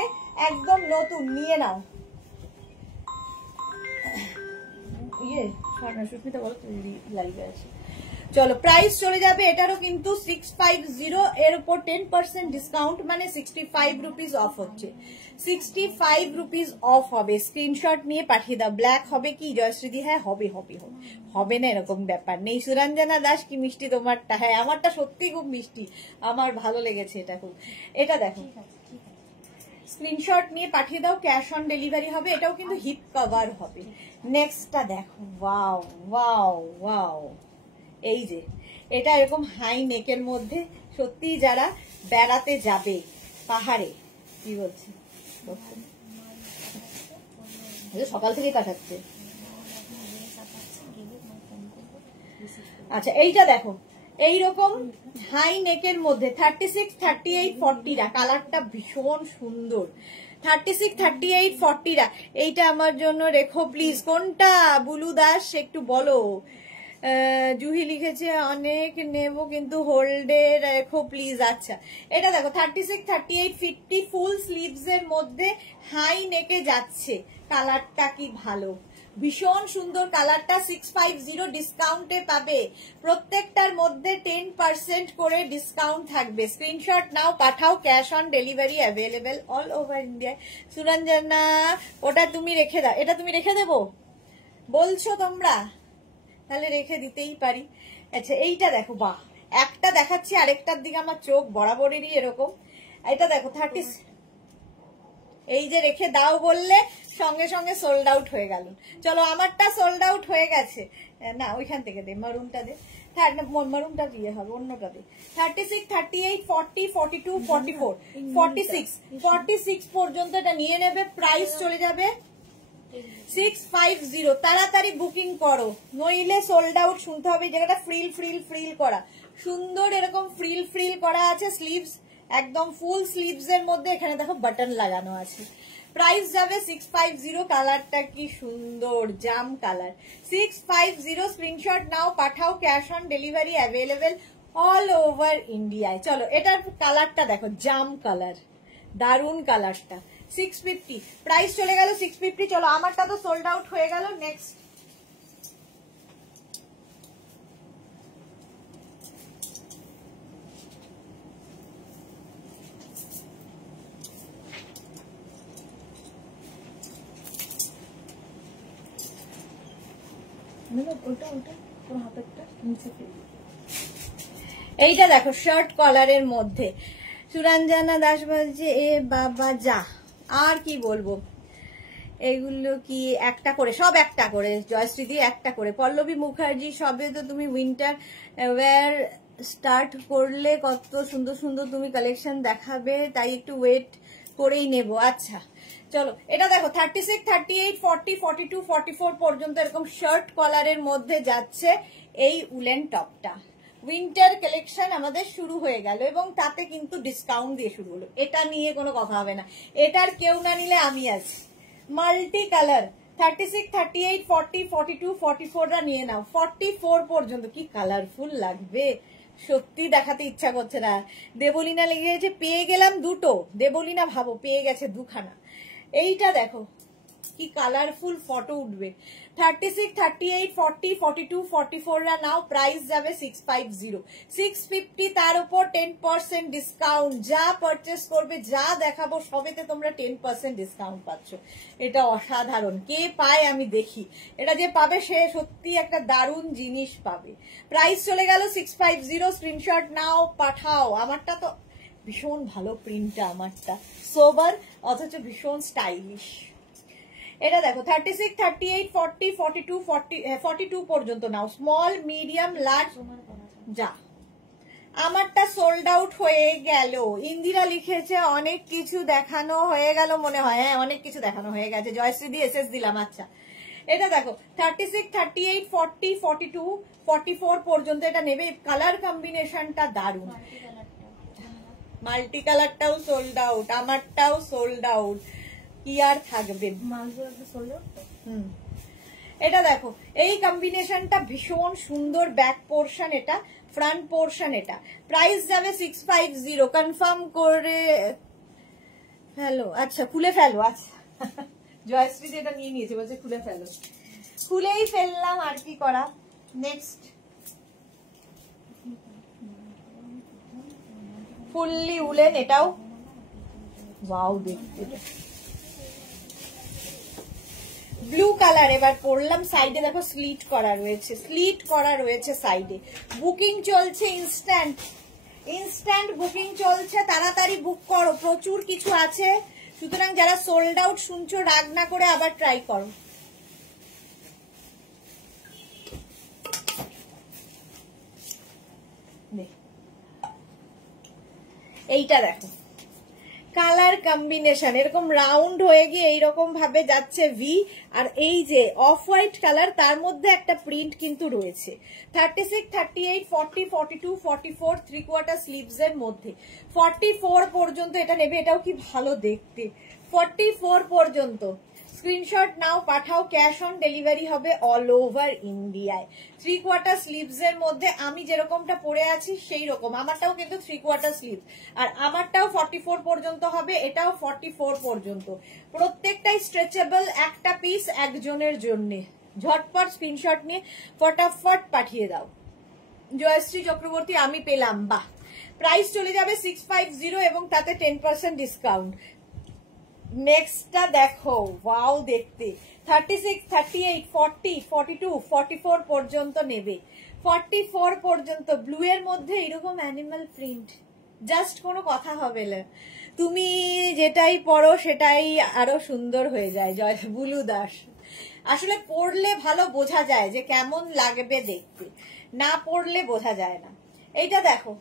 একদম নতুন, নিয়ে নাও। সুস্মিতা বলো লাইভে আছে। চলো, প্রাইস চলে যাবে এটারও কিন্তু 650, এর উপর 10% ডিসকাউন্ট, মানে 65 রুপিস অফ হচ্ছে, 65 রুপিস অফ হবে। স্ক্রিনশট নিয়ে পাঠিয়ে দাও। ব্ল্যাক হবে কি জয়শ্রীদি? হ্যাঁ হবে হবে হবে, হবে না এরকম ব্যাপার নেই। সুরঞ্জনা দাস কি মিষ্টি তোমারটা, হ্যাঁ আমারটা সত্যি খুব মিষ্টি, আমার ভালো লেগেছে এটা খুব। এটা দেখো, স্ক্রিনশট নিয়ে পাঠিয়ে দাও, ক্যাশ অন ডেলিভারি হবে, এটাও কিন্তু হিপ কভার হবে। নেক্সটটা দেখো, ওয়াও ওয়াও ওয়াও, এই যে এটা এরকম হাই নেকের মধ্যে, সত্যি যারা বেড়াতে যাবে পাহাড়ে, কি বলছে সকাল থেকেই পাঠাচ্ছে। আচ্ছা, এইটা দেখো, এইরকম হাই নেকের মধ্যে 36, 38, 40 কালারটা ভীষণ সুন্দর। 36, 38, 40 এইটা আমার জন্য রেখো প্লিজ। কোনটা বুলু দাস একটু বলো। জুহি লিখেছে অনেক নেব কিন্তু হোল্ডে রেখো প্লিজ। আচ্ছা, এটা দেখো 36, 38, 50 ফুল স্লিভস এর মধ্যে হাই নেকে যাচ্ছে, কালারটা কি ভালো, ভীষণ সুন্দর কালারটা। 650 ডিসকাউন্টে পাবে, প্রত্যেকটার মধ্যে 10% করে ডিসকাউন্ট থাকবে। স্ক্রিনশট নাও পাঠাও, cash on delivery available all over India. Suranjana ওটা তুমি রেখে দাও, এটা তুমি রেখে দেবো বলছো তোমরা, তাহলে রেখে দিতেই পারি। আচ্ছা, এইটা দেখো, বাহ, একটা দেখাচ্ছি আরেকটার দিকে আমার চোখ বরাবরেরই এরকম। এটা দেখো 30, এই যে রেখে দাও বললে সঙ্গে সঙ্গে সোল্ড আউট হয়ে গেল। চলো, আমারটা সোল্ড আউট হয়ে গেছে, না ওইখান থেকে দে, মারুনটা দে, মারুনটা দিয়ে হবে, অন্যটা দে। 36, 38, 40, 42, 44, 46, 46 পর্যন্ত এটা নিয়ে নেবে। প্রাইস চলে যাবে 650। তাড়াতাড়ি বুকিং করো, নইলে সোল্ড আউট। শুনতে হবে, জায়গাটা ফ্রিল ফ্রিল ফ্রিল করা, সুন্দর এরকম ফ্রিল ফ্রিল করা আছে, স্লিভস একদম ফুল স্লিভস এর মধ্যে, এখানে দেখো বাটন লাগানো আছে। প্রাইস যাবে 650, কালারটা কি সুন্দর, জাম কালার। 650, স্ক্রিনশট নাও পাঠাও, cash on delivery available all over ইন্ডিয়ায়। চলো, এটার কালারটা দেখো, জাম কালার, দারুন কালারটা। 650 প্রাইস চলে গেল 650। চলো আমারটা তো সোল্ড আউট হয়ে গেল। নেক্সট এইটা দেখো শার্ট কলারের মধ্যে। সুরঞ্জনা দাস বলছে এ বাবা যা, আর কি বলবো, এগুলো কি একটা করে, সব একটা করে, জয়শ্রীদি একটা করে। পল্লবী মুখার্জি সবে তো তুমি উইন্টার ওয়্যার স্টার্ট করলে, কত সুন্দর সুন্দর তুমি কালেকশন দেখাবে, তাই একটু ওয়েট করেই নেব। আচ্ছা চলো এটা দেখো 36, 38, 40, 42, 44 পর্যন্ত এরকম শার্ট কলারের মধ্যে যাচ্ছে এই উলেন টপটা। উইন্টার কালেকশন আমাদের শুরু হয়ে গেল এবং তাতে কিন্তু ডিসকাউন্ট দিয়ে শুরু হলো, এটা নিয়ে কোনো কথা হবে না। এটার কেউ না নিলে আমি আছি। মাল্টি কালার 36, 38, 40, 42, 44 রা নিয়ে নাও। 44 পর্যন্ত কি কালারফুল লাগবে, সত্যি দেখাতে ইচ্ছা করছে না। দেবলীনা লেগে গেছে, পেয়ে গেলাম দুটো। দেবলীনা ভাবো পেয়ে গেছে দুখানা। এইটা দেখো কি কালারফুল ফটো উঠবে। 36, 38, 40, 42, 44 রা নাও। প্রাইস যাবে 650, 650 তার উপর 10% ডিসকাউন্ট। যা পারচেস করবে, যা দেখাবো সবেতে তোমরা 10% ডিসকাউন্ট পাচ্ছ। এটা অসাধারণ, কে পায় আমি দেখি। এটা যে পাবে সে সত্যি একটা দারুণ জিনিস পাবে। প্রাইস চলে গেল 650। স্ক্রিনশট নাও, পাঠাও। আমারটা তো ভীষণ ভালো প্রিন্টটা, আমারটা সোবার অথচ ভীষণ স্টাইলিশ। এটা দেখো 36, 38, 40, 42, 42 পর্যন্ত নাও। স্মল, মিডিয়াম, লার্জ যা। আমারটা সোল্ড আউট হয়ে গেল। ইন্দিরা লিখেছে অনেক কিছু দেখানো হয়ে গেল মনে হয়। হ্যাঁ অনেক কিছু দেখানো হয়ে গেছে। জয়শ্রী দিয়ে এসএস দিলাম। আচ্ছা এটা দেখো 36, 38, 40, 42, 44 পর্যন্ত এটা নেবে। কালার কম্বিনেশনটা দারুণ। মাল্টি কালারটাও সোল্ড আউট, আমারটাও সোল্ড আউট, কি আর থাকবে। এটা দেখো এই কম্বিনেশনটা ভীষণ সুন্দর। ব্যাক পোর্শন এটা, ফ্রন্ট পোর্শন এটা। প্রাইস যাবে 650। কনফার্ম করে ফেলো। আচ্ছা খুলে ফেলো। আচ্ছা জয়শ্রী যেটা নিয়ে নিয়েছে বলছে খুলে ফেলো, খুলেই ফেললাম, আর কি করা। নেক্সট ফুললি উলেন, এটাও ওয়াও দেখতে। ব্লু কালার এবার পরলাম। সাইডে দেখো স্লিট করা রয়েছে, স্লিট করা রয়েছে সাইডে। বুকিং চলছে, ইনস্ট্যান্ট ইনস্ট্যান্ট বুকিং চলছে, তাড়াতাড়ি বুক করো, প্রচুর কিছু আছে। সুতরাং যারা সোল্ড আউট শুনছো রাগ না করে আবার ট্রাই করো। এইটা দেখো কালার কম্বিনেশন এরকম রাউন্ড হয়ে গিয়ে এইরকম ভাবে যাচ্ছে ভি, আর এই যে অফ হোয়াইট কালার তার মধ্যে একটা প্রিন্ট কিন্তু রয়েছে। 36, 38, 40, 42, 44 3/4 স্লিভস এর মধ্যে। 44 পর্যন্ত এটা নেবে। এটাও কি ভালো দেখতে। 44 পর্যন্ত স্ক্রিনশট নাও, পাঠাও। ক্যাশ অন ডেলিভারি হবে অল ওভার ইন্ডিয়ায়। 3/4 স্লিভস এর মধ্যে আমি যেরকমটা পরে আছি সেই রকম। আমারটাও কিন্তু 3/4 স্লিভ, আর আমারটাও 44 পর্যন্ত হবে, এটাও 44 পর্যন্ত। প্রত্যেকটাই স্ট্রেচেবল, একটা পিস একজনের জন্য। ঝটপট স্ক্রিনশট নিয়ে ফটাফট পাঠিয়ে দাও। জয়শ্রী চক্রবর্তী আমি পেলাম, বাহ। প্রাইস চলে যাবে 650 এবং তাতে 10% ডিসকাউন্ট। নেক্সটটা দেখো, ওয়াও দেখতে। 36, 38, 40, 42, 44 পর্যন্ত নেবে। 44 পর্যন্ত ব্লু এর মধ্যে এরকম অ্যানিমাল প্রিন্ট, জাস্ট কোনো কথা হবে না। তুমি যেটাই পরো সেটাই আরো সুন্দর হয়ে যায়। জয় বুলু দাস, আসলে পড়লে ভালো বোঝা যায় যে কেমন লাগবে দেখতে, না পড়লে বোঝা যায় না। এইটা দেখো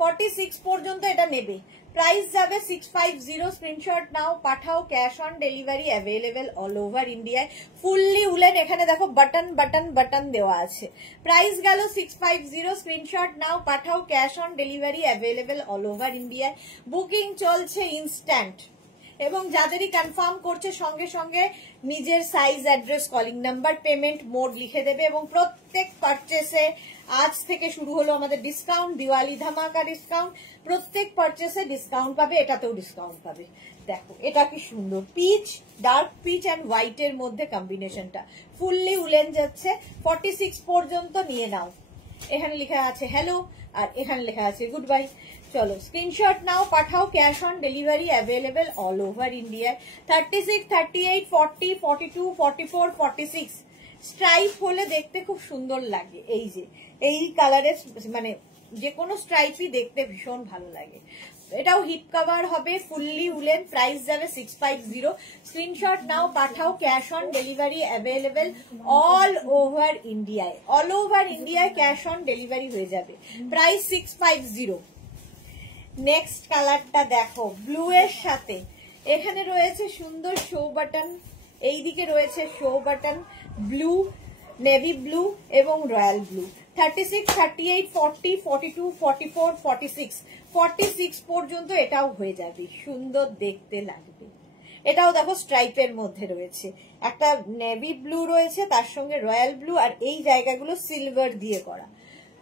46 পর্যন্ত এটা নেবে। প্রাইস যাবে 650। স্ক্রিনশট নাও, পাঠাও। Cash on delivery available all over ইন্ডিয়ায়। ফুললি উলেন, এখানে দেখো বাটন বাটন বাটন দেওয়া আছে। প্রাইস গেল 650। স্ক্রিনশট নাও, পাঠাও। Cash on delivery available all over ইন্ডিয়ায়। বুকিং চলছে ইনস্ট্যান্ট, এবং যাদেরই কনফার্ম করছে সঙ্গে সঙ্গে নিজের size, address, calling number, payment mode লিখে দেবে। এবং প্রত্যেক পারচেসে আজ থেকে শুরু হলো আমাদের ডিসকাউন্ট, দিওয়ালি ধামাকা ডিসকাউন্ট। প্রত্যেক পারচেসে ডিসকাউন্ট পাবে, এটাতেও ডিসকাউন্ট পাবে। দেখো এটা কি সুন্দর, peach, dark peach and white এর মধ্যে কম্বিনেশনটা, ফুললি উলেন যাচ্ছে। 46 পর্যন্ত নিয়ে নাও। এখানে লেখা আছে হ্যালো আর এখানে লেখা আছে গুড বাই। চলো স্ক্রিনশট নাও, পাঠাও, cash on delivery available all over ইন্ডিয়ায়। 36, 38, 40, 42, 44, 46 স্ট্রাইপ হলে দেখতে খুব সুন্দর লাগে। এই যে এই কালারের মানে যে কোনো স্ট্রাইপই দেখতে ভীষণ ভালো লাগে। এটাও হিপ কভার হবে, ফুললি উলেন, প্রাইস যাবে 650। স্ক্রিনশট নাও, পাঠাও, cash on delivery available all over ইন্ডিয়ায়। অল ওভার ইন্ডিয়ায় ক্যাশ অন ডেলিভারি হয়ে যাবে, প্রাইস 650। নেক্সট কালারটা দেখো, ব্লু এর সাথে এখানে রয়েছে সুন্দর শো বাটন, এইদিকে রয়েছে show button, blue, navy blue এবং রয়্যাল ব্লু। 36, 38, 40, 42, 44, 46 46 পর্যন্ত এটাও হয়ে যাবে, সুন্দর দেখতে লাগবে। এটাও দেখো স্ট্রাইপের মধ্যে রয়েছে, একটা নেভি ব্লু রয়েছে, তার সঙ্গে রয়্যাল ব্লু, আর এই জায়গাগুলো সিলভার দিয়ে করা।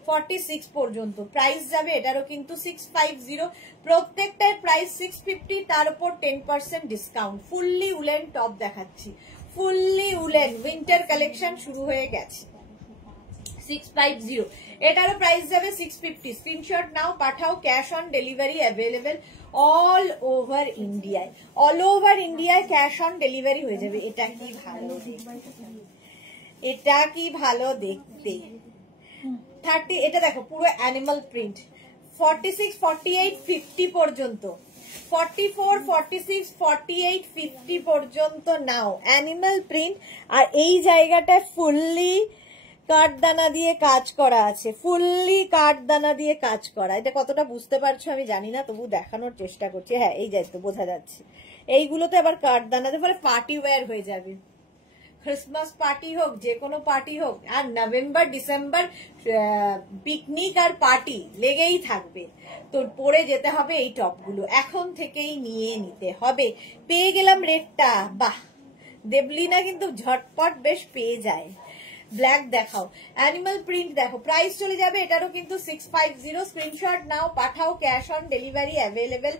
46 পর্যন্ত প্রাইস যাবে এটারও কিন্তু 650। প্রত্যেকটার প্রাইস 650, তার উপর 10% ডিসকাউন্ট। ফুললি উলেন টপ দেখাচ্ছি, ফুললি উলেন উইন্টার কালেকশন শুরু হয়ে গেছে। 650, এটারও প্রাইস যাবে 650। স্ক্রিনশট নাও, পাঠাও, cash on delivery available all over ইন্ডিয়ায়। অল ওভার ইন্ডিয়ায় ক্যাশ অন ডেলিভারি হয়ে যাবে। এটা কি ভালো দেখতে, এটা কি ভালো দেখতে। 30, এটা দেখো পুরো অ্যানিমাল প্রিন্ট। 46, 48, 50 পর্যন্ত, 44, 46, 48, 50 পর্যন্ত নাও, অ্যানিমাল প্রিন্ট। আর এই জায়গাটা ফুললি কাঠদানা দিয়ে কাজ করা আছে, ফুললি কাঠদানা দিয়ে কাজ করা। এটা কতটা বুঝতে পারছো আমি জানি না, তবু দেখানোর চেষ্টা করছি। হ্যাঁ এই যাই তো বোঝা যাচ্ছে। এইগুলোতে আবার কাঠদানা দিয়ে পার্টি ওয়্যার হয়ে যাবে, ক্রিসমাস পার্টি হোক, যে কোনো পার্টি হোক। আর নভেম্বর ডিসেম্বর পিকনিক আর পার্টি লেগেই থাকবে, তো পরে যেতে হবে এই টপগুলো, এখন থেকেই নিয়ে নিতে হবে। পেয়ে গেলাম রেটটা, বাহ, দেবলিনা কিন্তু ঝটপট বেশ পেয়ে যায়। ব্ল্যাক দেখাও, অ্যানিমাল প্রিন্ট দেখো, প্রাইস চলে যাবে এটারও কিন্তু 650। স্ক্রিনশট নাও, পাঠাও, cash on delivery available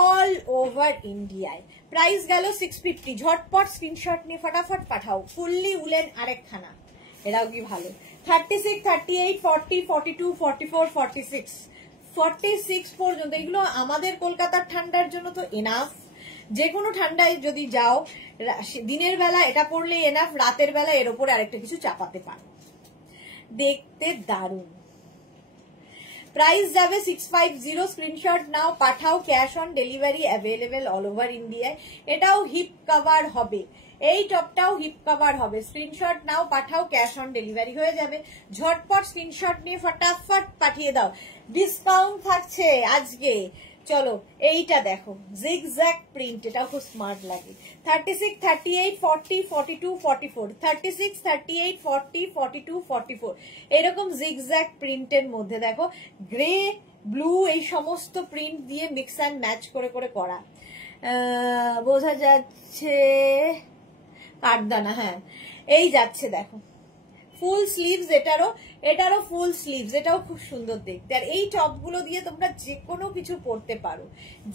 all over ইন্ডিয়ায়। প্রাইস গেল 650। ঝটপট স্ক্রিনশট নিয়ে ফটাফট পাঠাও। ফুললি উলেন আরেকখানা, এটাও কি ভালো। 36, 38, 40, 42, 44, 46 46 পর্যন্ত। এগুলো আমাদের কলকাতার ঠান্ডার জন্য তো এনাফ। যে কোনো ঠান্ডায় যদি যাও, দিনের বেলা এটা পরলে এনাফ, রাতের বেলা এর উপরে আরেকটা কিছু চাপাতে পারো, দেখতে দারুণ। প্রাইস যাবে 650। স্ক্রিনশট নাও, পাঠাও, cash on delivery available all over ইন্ডিয়ায়। এটাও হিপ কভার হবে, এই টপটাও হিপ কভার হবে। স্ক্রিনশট নাও, পাঠাও, ক্যাশ অন ডেলিভারি হয়ে যাবে। ঝটপট স্ক্রিনশট নিয়ে ফটাফট পাঠিয়ে দাও, ডিসকাউন্ট থাকছে আজকে। চলো এইটা দেখো, জিগজ্যাগ প্রিন্ট, এটাও খুব স্মার্ট লাগে। 36, 38, 40, 42, 44 36, 38, 40, 42, 44 এরকম জিগজ্যাগ প্রিন্টের মধ্যে দেখো, গ্রে, ব্লু, এই সমস্ত প্রিন্ট দিয়ে মিক্স অ্যান্ড ম্যাচ করে করে করা। বোঝা যাচ্ছে কাঠদানা, হ্যাঁ এই যাচ্ছে দেখো। ফুল স্লিভস, এটারও ফুল স্লিভস, এটাও খুব সুন্দর দেখতে। আর এই টপগুলো দিয়ে তোমরা যে কোনো কিছু পরতে পারো,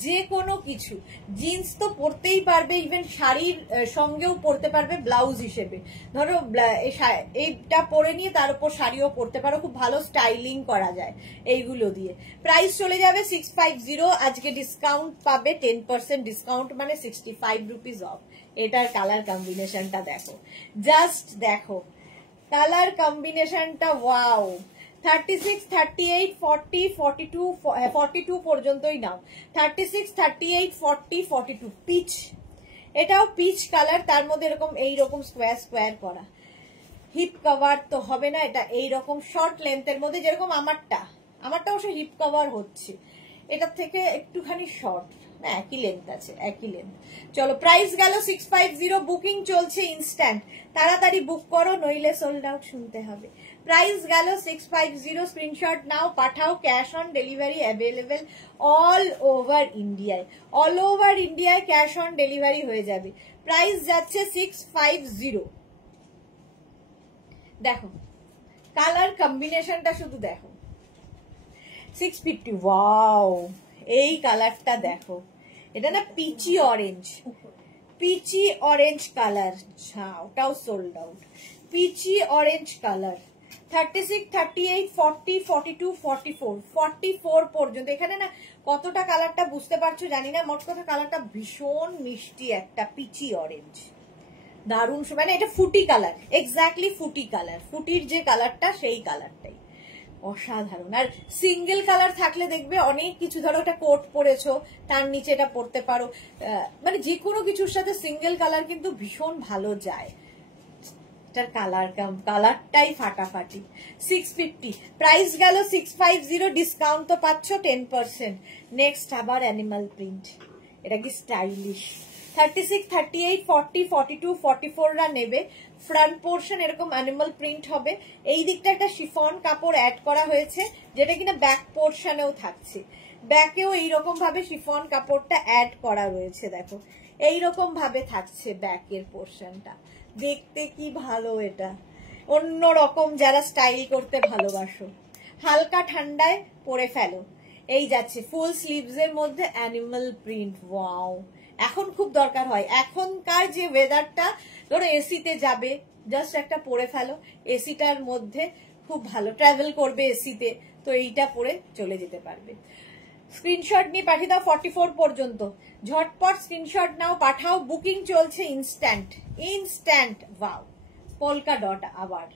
যে কোনো কিছু। জিন্স তো পরতেই পারবে, ইভেন শাড়ির সঙ্গেও পরতে পারবে ব্লাউজ হিসেবে। ধরো এইটা পরে নিয়ে তার উপর শাড়িও পরতে পারো, খুব ভালো স্টাইলিং করা যায় এইগুলো দিয়ে। প্রাইস চলে যাবে 650। আজকে ডিসকাউন্ট পাবে 10% ডিসকাউন্ট, মানে 65 রুপিস অফ। এটার কালার কম্বিনেশনটা দেখো, জাস্ট দেখো কালার কম্বিনেশনটা, ওয়াও। 36, 38, 40, 42, 42 পর্যন্তই নাও। 36, 38, 40, 42 পিচ, এটাও পিচ কালার, তার মধ্যে এরকম এইরকম স্কোয়ার স্কোয়ার করা। হিপ কভার তো হবে না, এটা এইরকম শর্ট লেন্থের মধ্যে, যেরকম আমারটা অবশ্য হিপ কভার হচ্ছে, এটার থেকে একটুখানি শর্ট, না একই লেন্থ আছে, একই লেন্থ। চলো প্রাইস গেল 650। বুকিং চলছে ইনস্ট্যান্ট, তাড়াতাড়ি বুক করো নইলে সোল্ড আউট শুনতে হবে। প্রাইস গেল 650। স্ক্রিনশট নাও, পাঠাও, cash on delivery available all over ইন্ডিয়ায়। অল ওভার ইন্ডিয়ায় ক্যাশ অন ডেলিভারি হয়ে যাবে। প্রাইস যাচ্ছে 650। দেখো কালার কম্বিনেশনটা শুধু দেখো, 650। ওয়াও, এই কালারটা দেখো, এটা না peachy orange, peachy orange colour, ওটাও sold out. Peachy orange colour 36, 38, 40, 42, 44, 44 পর্যন্ত। এখানে না কতটা কালারটা বুঝতে পারছো জানি না, মোট কথা কালারটা ভীষণ মিষ্টি একটা পিচি অরেঞ্জ, দারুণ। মানে এটা ফুটি কালার, এক্স্যাক্টলি ফুটি কালার, ফুটির যে কালারটা সেই কালারটাই অসাধারণ। আর সিঙ্গেল কালার থাকলে দেখবে অনেক কিছু, ধরো একটা কোট পরেছো তার নিচে এটা পরতে পারো, মানে যে কোনো কিছুর সাথে সিঙ্গেল কালার কিন্তু ভীষণ ভালো যায়। এটার কালারটাই ফাটাফাটি। 650 প্রাইস গেল 650, ডিসকাউন্ট তো পাচ্ছ 10%। নেক্সট আবার অ্যানিমাল প্রিন্ট, এটা কি স্টাইলিশ। 36, 38, 40, 42, 44 রা নেবে। ফ্রন্ট পোর্শন এরকম অ্যানিমাল প্রিন্ট হবে, এই দিকটা একটা শিফন কাপড় অ্যাড করা হয়েছে যেটা কিনা ব্যাক পোর্শনেও থাকছে। ব্যাকেও এইরকম ভাবে শিফন কাপড়টা অ্যাড করা রয়েছে, দেখো এইরকম ভাবে থাকছে ব্যাকের পোর্শনটা। দেখতে কি ভালো, এটা অন্য রকম। যারা স্টাইল করতে ভালোবাসো, হালকা ঠান্ডায় পরে ফেলো। এই যাচ্ছে ফুল স্লিভস এর মধ্যে অ্যানিমাল প্রিন্ট। ওয়াও, এখন খুব দরকার হয়, এখনকার যে ওয়েদারটা, ধরো এসিতে যাবে, জাস্ট একটা পরে ফেলো, এসিটার মধ্যে খুব ভালো, ট্রাভেল করবে এসিতে, তো এইটা পরে চলে যেতে পারবে। স্ক্রিনশট নিয়ে পাঠিয়ে দাও 44 পর্যন্ত, ঝটপট স্ক্রিনশট নাও, পাঠাও, বুকিং চলছে instant instant. Wow, polka dot, আবার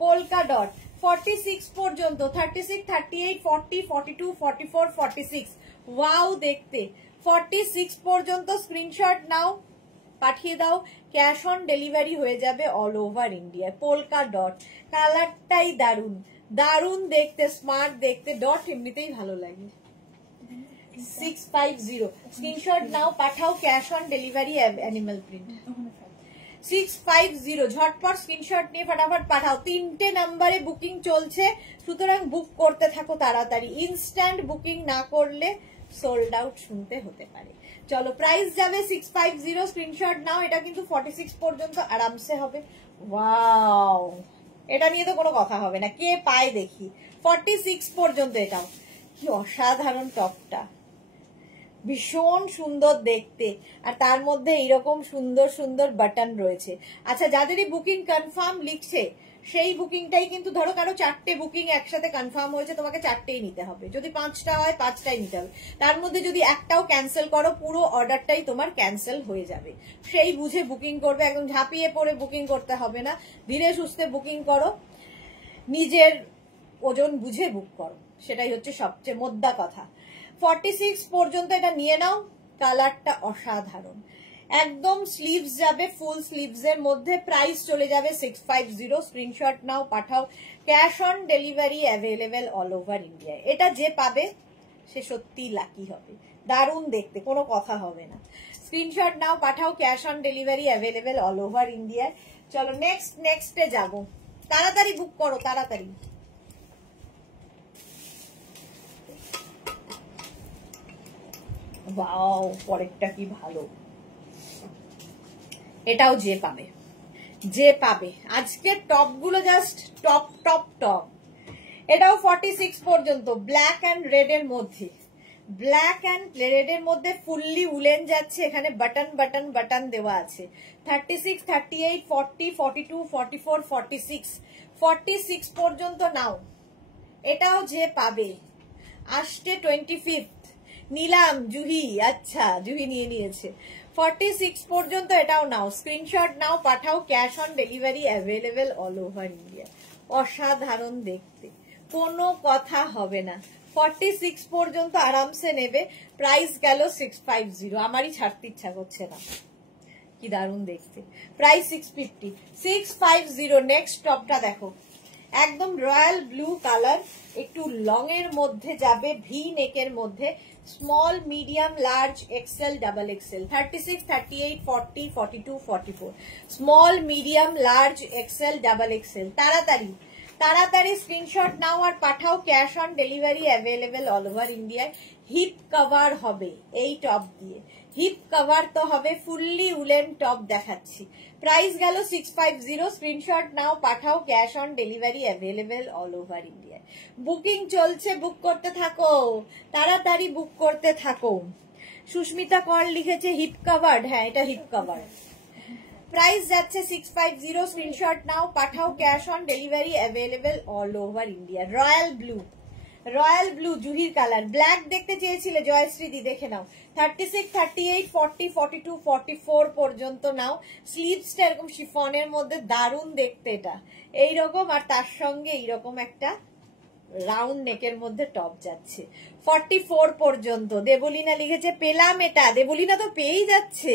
পোলকা ডট 46 পর্যন্ত, 36, 38, 40, 42, 44, 46। ওয়াও দেখতে, 46 পর্যন্ত স্ক্রিনশট নাও, পাঠিয়ে দাও, ক্যাশ অন ডেলিভারি হয়ে যাবে all over India. Polka dot কালারটাই দারুন, দারুন দেখতে, স্মার্ট দেখতে, ডট এমনিতেই ভালো লাগে। 650 স্ক্রিনশট নাও, পাঠাও, cash on delivery animal print. 650 ঝটপট স্ক্রিনশট নিয়ে ফটাফট পাঠাও। 3টে নাম্বারে বুকিং চলছে, সুতরাং বুক করতে থাকো তাড়াতাড়ি। ইনস্ট্যান্ট বুকিং না করলে সোল্ড আউট শুনতে হতে পারে। চলো, প্রাইস যাবে 650, স্ক্রিনশট নাও। এটা কিন্তু 46 পর্যন্ত আরামসে হবে। ওয়াও, এটা নিয়ে তো কোনো কথা হবে না, কে পায় দেখি। 46 পর্যন্ত, এটাও কি অসাধারণ, টপটা ভীষণ সুন্দর দেখতে, আর তার মধ্যে এইরকম সুন্দর সুন্দর বাটন রয়েছে। আচ্ছা, যাদেরই বুকিং কনফার্ম লিখছে সেই বুকিংটাই কিন্তু, ধরো কারো 4টে বুকিং একসাথে কনফার্ম হয়েছে, তোমাকে 4টেই নিতে হবে। যদি 5টা হয় 5টাই নিতে হবে। তার মধ্যে যদি একটাও ক্যান্সেল করো, পুরো অর্ডারটাই তোমার ক্যান্সেল হয়ে যাবে। সেই বুঝে বুকিং করবে, একদম ঝাঁপিয়ে পড়ে বুকিং করতে হবে না। ধীরে সুস্থে বুকিং করো, নিজের ওজন বুঝে বুক করো, সেটাই হচ্ছে সবচেয়ে মোদ্দা কথা। 46 পর্যন্ত এটা নিয়ে নাও, কালারটা অসাধারণ, একদম স্লিভস যাবে ফুল স্লিভস এর মধ্যে। প্রাইস চলে যাবে 650, স্ক্রিনশট নাও, পাঠাও, cash on delivery available all over India. এটা যে পাবে সে সত্যি লাকি হবে, দারুণ দেখতে, কোনো কথা হবে না। স্ক্রিনশট নাও, পাঠাও, cash on delivery available all over India. চলো নেক্সটে যাবো, তাড়াতাড়ি বুক করো, তাড়াতাড়ি। ওয়াও, পরেরটা কি ভালো, এটাও যে পাবে, যে পাবে। আজকে টপ গুলো জাস্ট টপ টপ টপ। এটাও 46 পর্যন্ত, ব্ল্যাক অ্যান্ড রেড এর মধ্যে, ব্ল্যাক অ্যান্ড রেড এর মধ্যে ফুললি উলেন যাচ্ছে। এখানে বাটন বাটন বাটন দেওয়া আছে। 36, 38, 40, 42, 44, 46, 46 পর্যন্ত নাও। এটাও যে পাবে, আসছে 25 নিলাম, জুহি, আচ্ছা জুহি নিয়ে নিয়েছে। 46 পর্যন্ত এটাও নাও, স্ক্রিনশট নাও, পাঠাও, cash on delivery available all over India. অসাধারণ দেখতে, কোনো কথা হবে না। 46 পর্যন্ত আরামসে নেবে। প্রাইস গেল 650, আমারই ছাড়তে ইচ্ছা করছে না, কি দারুণ দেখতে। প্রাইস 650, 650। নেক্সট টপটা দেখো, একদম রয়্যাল ব্লু কালার, একটু লং এর মধ্যে যাবে, ভি নেকের মধ্যে, small, medium, large, XL, double XL. 36, 38, 40, 42, 44, small, medium, large, XL, double XL. তাড়াতাড়ি তাড়াতাড়ি স্ক্রিনশট নাও আর পাঠাও, cash on delivery available all over ইন্ডিয়ায়। হিপ কভার হবে এই টপ দিয়ে, হিপ কভার তো হবে, ফুললি উলেন টপ দেখাচ্ছি। প্রাইস গেল 650, স্ক্রিনশট নাও, পাঠাও, cash on delivery available all over India. Booking চলছে, বুক করতে থাকো, তাড়াতাড়ি বুক করতে থাকো। সুস্মিতা কর লিখেছে হিপ কভার্ড, হ্যাঁ এটা হিপ কভার। প্রাইস যাচ্ছে 650, স্ক্রিনশট নাও, পাঠাও, cash on delivery available all over India. Royal blue, royal blue জুহির কালার, ব্ল্যাক দেখতে চেয়েছিলে জয়শ্রীদি, দেখে নাও। 36, 38, 40, 42, 44 পর্যন্ত নাও। স্লিভসটা এরকম শিফনের মধ্যে দারুণ দেখতে এটা, এইরকম, আর তার সঙ্গে এইরকম একটা রাউন্ড নেকের মধ্যে টপ যাচ্ছে। 44 পর্যন্ত। দেবলীনা লিখেছে পেলাম এটা, দেবলীনা তো পেয়েই যাচ্ছে,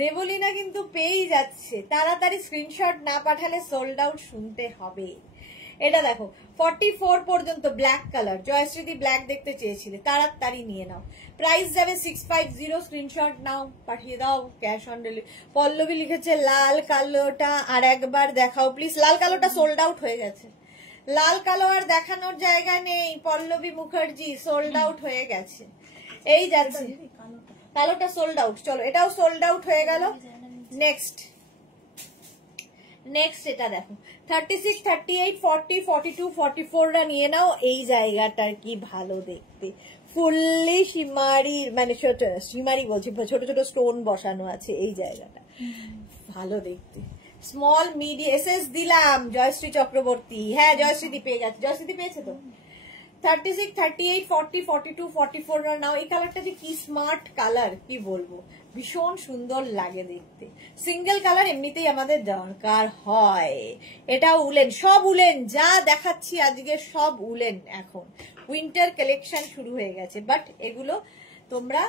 দেবলীনা কিন্তু পেয়েই যাচ্ছে, তাড়াতাড়ি স্ক্রিনশট না পাঠালে সোল্ড আউট শুনতে হবে। এটা দেখো 44 পর্যন্ত ব্ল্যাক কালার, জয়শ্রীদি ব্ল্যাক দেখতে চেয়েছিলে, তাড়াতাড়ি নিয়ে নাও। প্রাইস যাবে 650, স্ক্রিনশট নাও, পাঠিয়ে দাও, ক্যাশ অন ডেলিভারি। পল্লবী লিখেছে লাল কালোটা আর একবার দেখাও প্লিজ। লাল কালোটা সোল্ড আউট হয়ে গেছে, লাল কালো আর দেখানোর জায়গা নেই পল্লবী মুখার্জি, সোল্ড আউট হয়ে গেছে। এই যাচ্ছে কালোটা সোল্ড আউট, চলো এটাও সোল্ড আউট হয়ে গেল। নেক্সট নেক্সট এটা দেখো 36, 38, 40, 42, 44টা নিয়ে নাও। এই জায়গাটার কি ভালো দেখতে, ফুললি শিমারি, মানে শিমারি বলছি, ছোট ছোট স্টোন বসানো আছে, এই জায়গাটা ভালো দেখতে। স্মল মিডিয়াম এসএস দিলাম জয়শ্রী চক্রবর্তী, হ্যাঁ জয়শ্রীদি পেয়ে গেছে, জয়শ্রীদি পেয়েছে তো। 36, 38, 40, 42, 44 নাও। এই কালারটা যে কি স্মার্ট কালার, কি বলবো, ভীষণ সুন্দর লাগে দেখতে। সিঙ্গেল কালার এমনিতেই আমাদের দরকার হয়। এটা উলেন, সব উলেন, যা দেখাচ্ছি আজকে সব উলেন। এখন উইন্টার কালেকশন শুরু হয়ে গেছে, বাট এগুলো তোমরা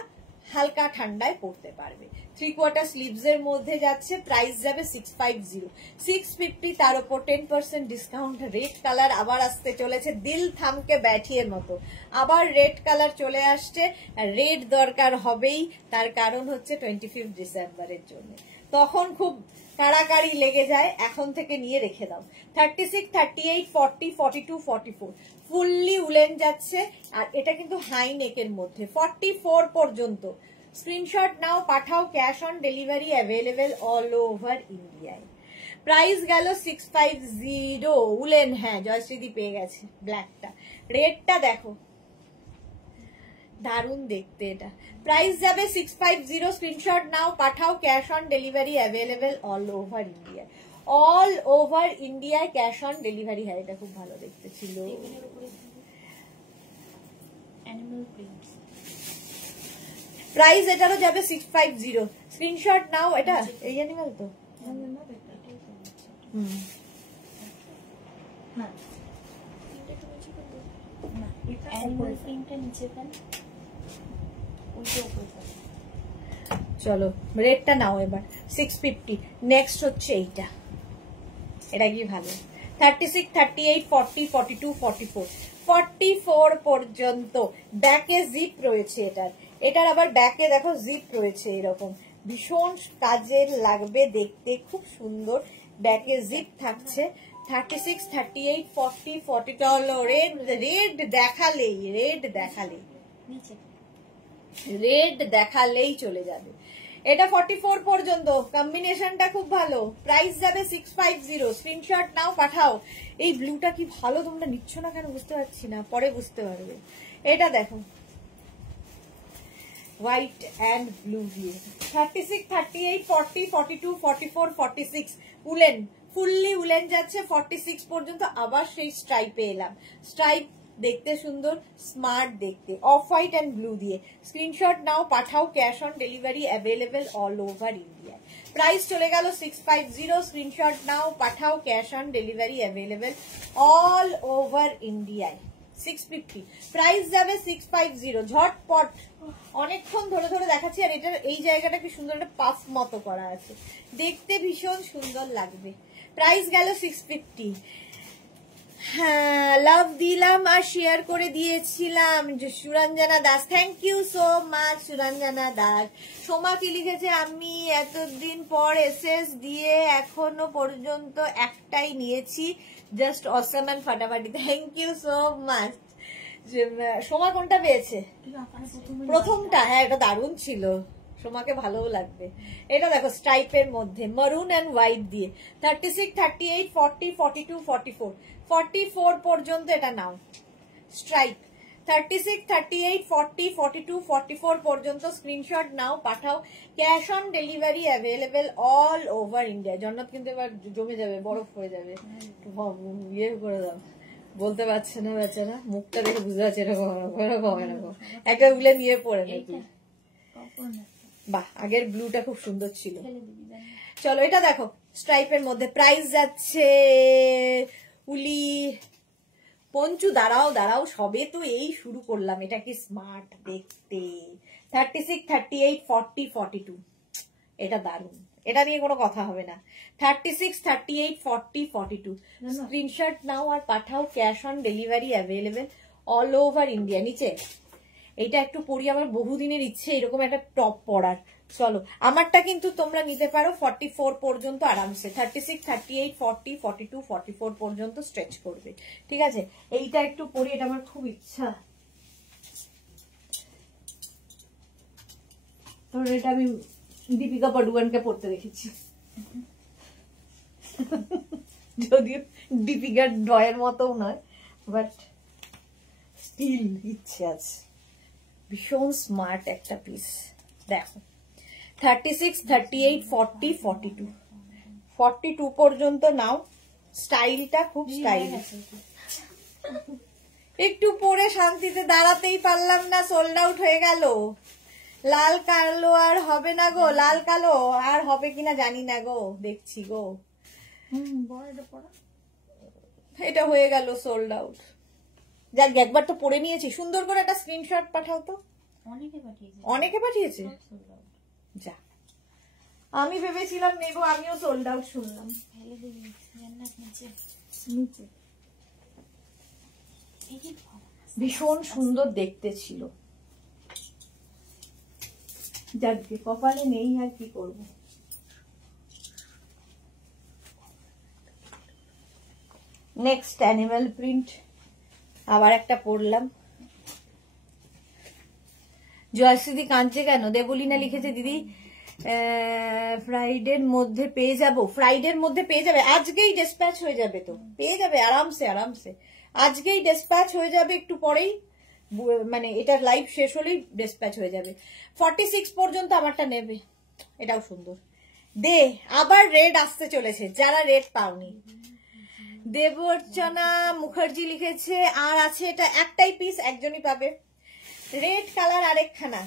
হালকা ঠান্ডায় পড়তে পারবে। 3/4 স্লিভস এর মধ্যে যাচ্ছে। প্রাইস যাবে 650, 650, তার উপর 10% ডিসকাউন্ট। রেড কালার আবার আসতে চলেছে, দিল থামকে ব্যাঠিয়ের মতো আবার রেড কালার চলে আসছে। রেড দরকার হবেই, তার কারণ হচ্ছে 25 ডিসেম্বরের জন্য, তখন খুব কাড়াকাড়ি লেগে যায়, এখন থেকে নিয়ে রেখে দাও। 36, 38, 40, 42, 44 ফুললি উলেন যাচ্ছে, আর এটা কিন্তু হাই নেকের মধ্যে। 44 পর্যন্ত স্ক্রিনশট নাও, পাঠাও, cash on delivery available all over ইন্ডিয়ায়। প্রাইস গেল 650, উলেন, হ্যাঁ জয়শ্রীদি পেয়ে গেছে ব্ল্যাকটা। রেডটা দেখো দারুণ দেখতে এটা। প্রাইস যাবে 650, স্ক্রিনশট নাও, পাঠাও, cash on delivery available all over India. All over ইন্ডিয়ায় ক্যাশ অন ডেলিভারি। হ্যাঁ এটা খুব ভালো দেখতে ছিল। প্রাইস এটারও যাবে 650, স্ক্রিনশট নাও। এটা এই অ্যানিমাল তো, চলো রেডটা নাও এবার 650। নেক্সট হচ্ছে এইটা, এটা কি ভালো। 36, 38, 40, 42, 44 44 পর্যন্ত ব্যাকে জিপ রয়েছে এটার। এটার আবার ব্যাকে দেখো জিপ রয়েছে, এরকম ভীষণ কাজের লাগবে দেখতে, খুব সুন্দর ব্যাকে জিপ থাকছে। 36, 38, 40, 40 হলো রেড। রেড দেখালেই, রেড দেখালেই, রেড দেখালেই চলে যাবে। এটা 44 পর্যন্ত, কম্বিনেশনটা খুব ভালো। প্রাইস যাবে 650, স্ক্রিনশট নাও, পাঠাও। এই ব্লুটা কি ভালো, তোমরা নিচ্ছ না কেন বুঝতে পারছি না, পরে বুঝতে পারবে। এটা দেখো হোয়াইট অ্যান্ড ব্লু দিয়ে। 36, 38, 40, 42, 44, 46 উলেন, ফুললি উলেন যাচ্ছে। 46 পর্যন্ত আবার সেই স্ট্রাইপে এলাম। স্ট্রাইপ দেখতে সুন্দর, স্মার্ট দেখতে, অফ হোয়াইট অ্যান্ড ব্লু দিয়ে। স্ক্রিনশট নাও, পাঠাও, cash on delivery available all over India. Price চলে গেল 650, স্ক্রিনশট নাও, পাঠাও, cash on delivery available all over ইন্ডিয়ায়। 650 প্রাইস যাবে 650, ঝটপট। অনেকক্ষণ ধরে ধরে দেখাচ্ছি, আর এটার এই জায়গাটা কি সুন্দর একটা পাফ মতো করা আছে, দেখতে ভীষণ সুন্দর লাগবে। প্রাইস গেল 650। হ্যাঁ লাভ দিলাম আর শেয়ার করে দিয়েছিলাম Suranjana Das, thank you so much Suranjana Das. Soma কি লিখেছে, আমি এতদিন পর এসএস দিয়ে এখনো পর্যন্ত একটাই নিয়েছি, জাস্ট অসম এন্ড ফাটাফাটি। Thank you so much. Soma কোনটা পেয়েছে? প্রথমটা, হ্যাঁ এটা দারুণ ছিল, সোমাকে ভালোও লাগবে। এটা দেখো স্ট্রাইপের মধ্যে মারুন এন্ড হোয়াইট দিয়ে। 36, 38, 40, 42, 44 44 পর্যন্ত এটা নাও। স্ট্রাইপ 36, 38, 40, 42, 44 পর্যন্ত স্ক্রিনশট নাও, পাঠাও। Cash on delivery available all over India. জন্নত কিন্তু এবার জমে যাবে, বরফ হয়ে যাবে, ইয়ে করে দাও। বলতে পারছে না বেচারা, মুখটা দেখে বুঝতে পারছে এরকম এরকম এরকম। একটা উলে নিয়ে পড়ে না তুই। বাহ, আগের ব্লুটা খুব সুন্দর ছিল। চলো এটা দেখো স্ট্রাইপের মধ্যে, প্রাইস যাচ্ছে উলি পঞ্চু। দাঁড়াও দাঁড়াও, সবে তো এই শুরু করলাম, এটা কি স্মার্ট দেখতে। 36, 38, 40, 42, এটা দারুন, এটা নিয়ে কোনো কথা হবে না। 36, 38, 40, 42 স্ক্রিনশট নাও আর পাঠাও। Cash on delivery available all over India. নিচে এইটা একটু পরি, আমার বহুদিনের ইচ্ছে এরকম একটা টপ পরার। চলো আমারটা কিন্তু তোমরা নিতে পারো 44 পর্যন্ত আরামসে। 36, 38, 40, 42, 44 পর্যন্ত স্ট্রেচ করবে, ঠিক আছে। এইটা একটু পরি, এটা আমার খুব ইচ্ছা। তোর এটা আমি দীপিকা পাডুকোনকে পড়তে দেখেছি, যদিও দীপিকার ড্রয়ের মতো নয়, বাট স্টিল ইচ্ছে আছে। ভীষণ স্মার্ট একটা পিস। দেখো 36, 38, 40, 42, 42 পর্যন্ত নাও। স্টাইলটা খুব স্টাইল। একটু পরে শান্তিতে দাঁড়াতেই পারলাম না, সোল্ড আউট হয়ে গেল। লাল কালো আর হবে না গো, লাল কালো আর হবে কিনা জানি না গো, দেখছি গো। এটা হয়ে গেল সোল্ড আউট। যাক একবার তো পরে নিয়েছি। সুন্দর করে একটা স্ক্রিনশট পাঠাও তো। অনেকে পাঠিয়েছে। যা, আমি ভেবেছিলাম নেবো, আমিও সোল্ড আউট শুনলাম। ভীষণ সুন্দর দেখতে ছিল। যাকে কপালে নেই আর কি করব। নেক্সট অ্যানিমাল প্রিন্ট, আবার একটা পড়লাম। জয়শ্রীদি কাঁদছে কেন? দেবলীনা লিখেছে দিদি ফ্রাইডের মধ্যে পেয়ে যাব। ফ্রাইডের মধ্যে পেয়ে যাবে, আজকেই ডিসপ্যাচ হয়ে যাবে, তো পেয়ে যাবে আরামসে আরামসে। আজকেই ডিসপ্যাচ হয়ে যাবে, একটু পরেই, মানে এটা লাইভ শেষ হলেই ডিসপ্যাচ হয়ে যাবে। 46 পর্যন্ত আমারটা নেবে। এটাও সুন্দর। দে, আবার রেড আসতে চলেছে, যারা রেড পাওনি। দেবর্চনা মুখার্জি লিখেছে আর আছে এটা একটাই পিস, একজনই পাবে। Red colour আরেকখানা।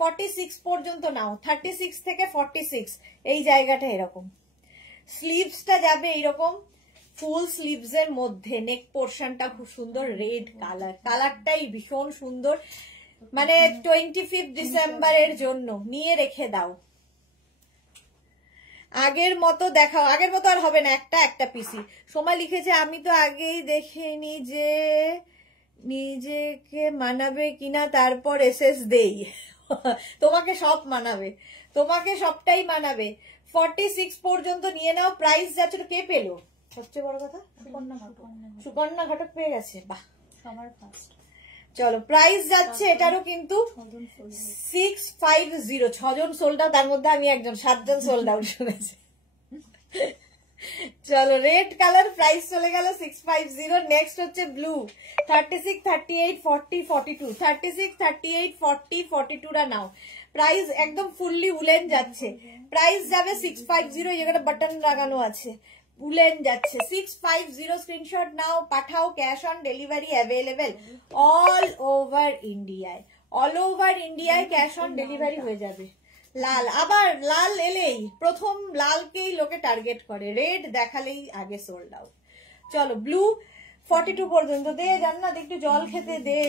46 পর্যন্ত নাও। 36 থেকে 46 এই জায়গাটা এরকম। স্লিভসটা যাবে এইরকম ফুল স্লিভস এর মধ্যে। নেক পোর্শনটা খুব সুন্দর, রেড কালার। কালারটাই ভীষণ সুন্দর, মানে 25 ডিসেম্বরের জন্য নিয়ে রেখে দাও। আগের মতো দেখাও, আগের মতো আর হবে না, একটা পিসি। সোমা লিখেছে আমি তো আগেই দেখিনি যে নিজেকে মানাবে কিনা, তারপর এসএস দেই। তোমাকে সব মানাবে, তোমাকে সবটাই মানাবে। 46 পর্যন্ত নিয়ে নাও। প্রাইস যাচ্ছে, কে পেলো সবচেয়ে বড় কথা? সুকন্যা ঘটক পেয়ে গেছে, বাহ সবার ফার্স্ট। চলো প্রাইস যাচ্ছে এটারও কিন্তু 650। 6 জন সোল্ড আউট, তার মধ্যে আমি একজন, 7 জন সোল্ড আউট শুনেছি। চলো রেড কালার প্রাইস চলে গেল 650। নেক্সট হচ্ছে ব্লু। 36, 38, 40, 42, 36, 38, 40, 42 রা নাও। প্রাইস একদম ফুললি উলেন যাচ্ছে। প্রাইস যাবে 650। এই জায়গাটা বাটন লাগানো আছে, উলেন যাচ্ছে 650। স্ক্রিনশট নাও, পাঠাও। Cash on delivery available all over ইন্ডিয়ায়। অল ওভার ইন্ডিয়ায় ক্যাশ অন ডেলিভারি হয়ে যাবে। লাল, আবার লাল এলেই প্রথম লালকেই লোকে টার্গেট করে, রেড দেখালেই আগে সোল্ড আউট। চলো ব্লু 42 পর্যন্ত দে। জান্নাত একটু জল খেতে দে।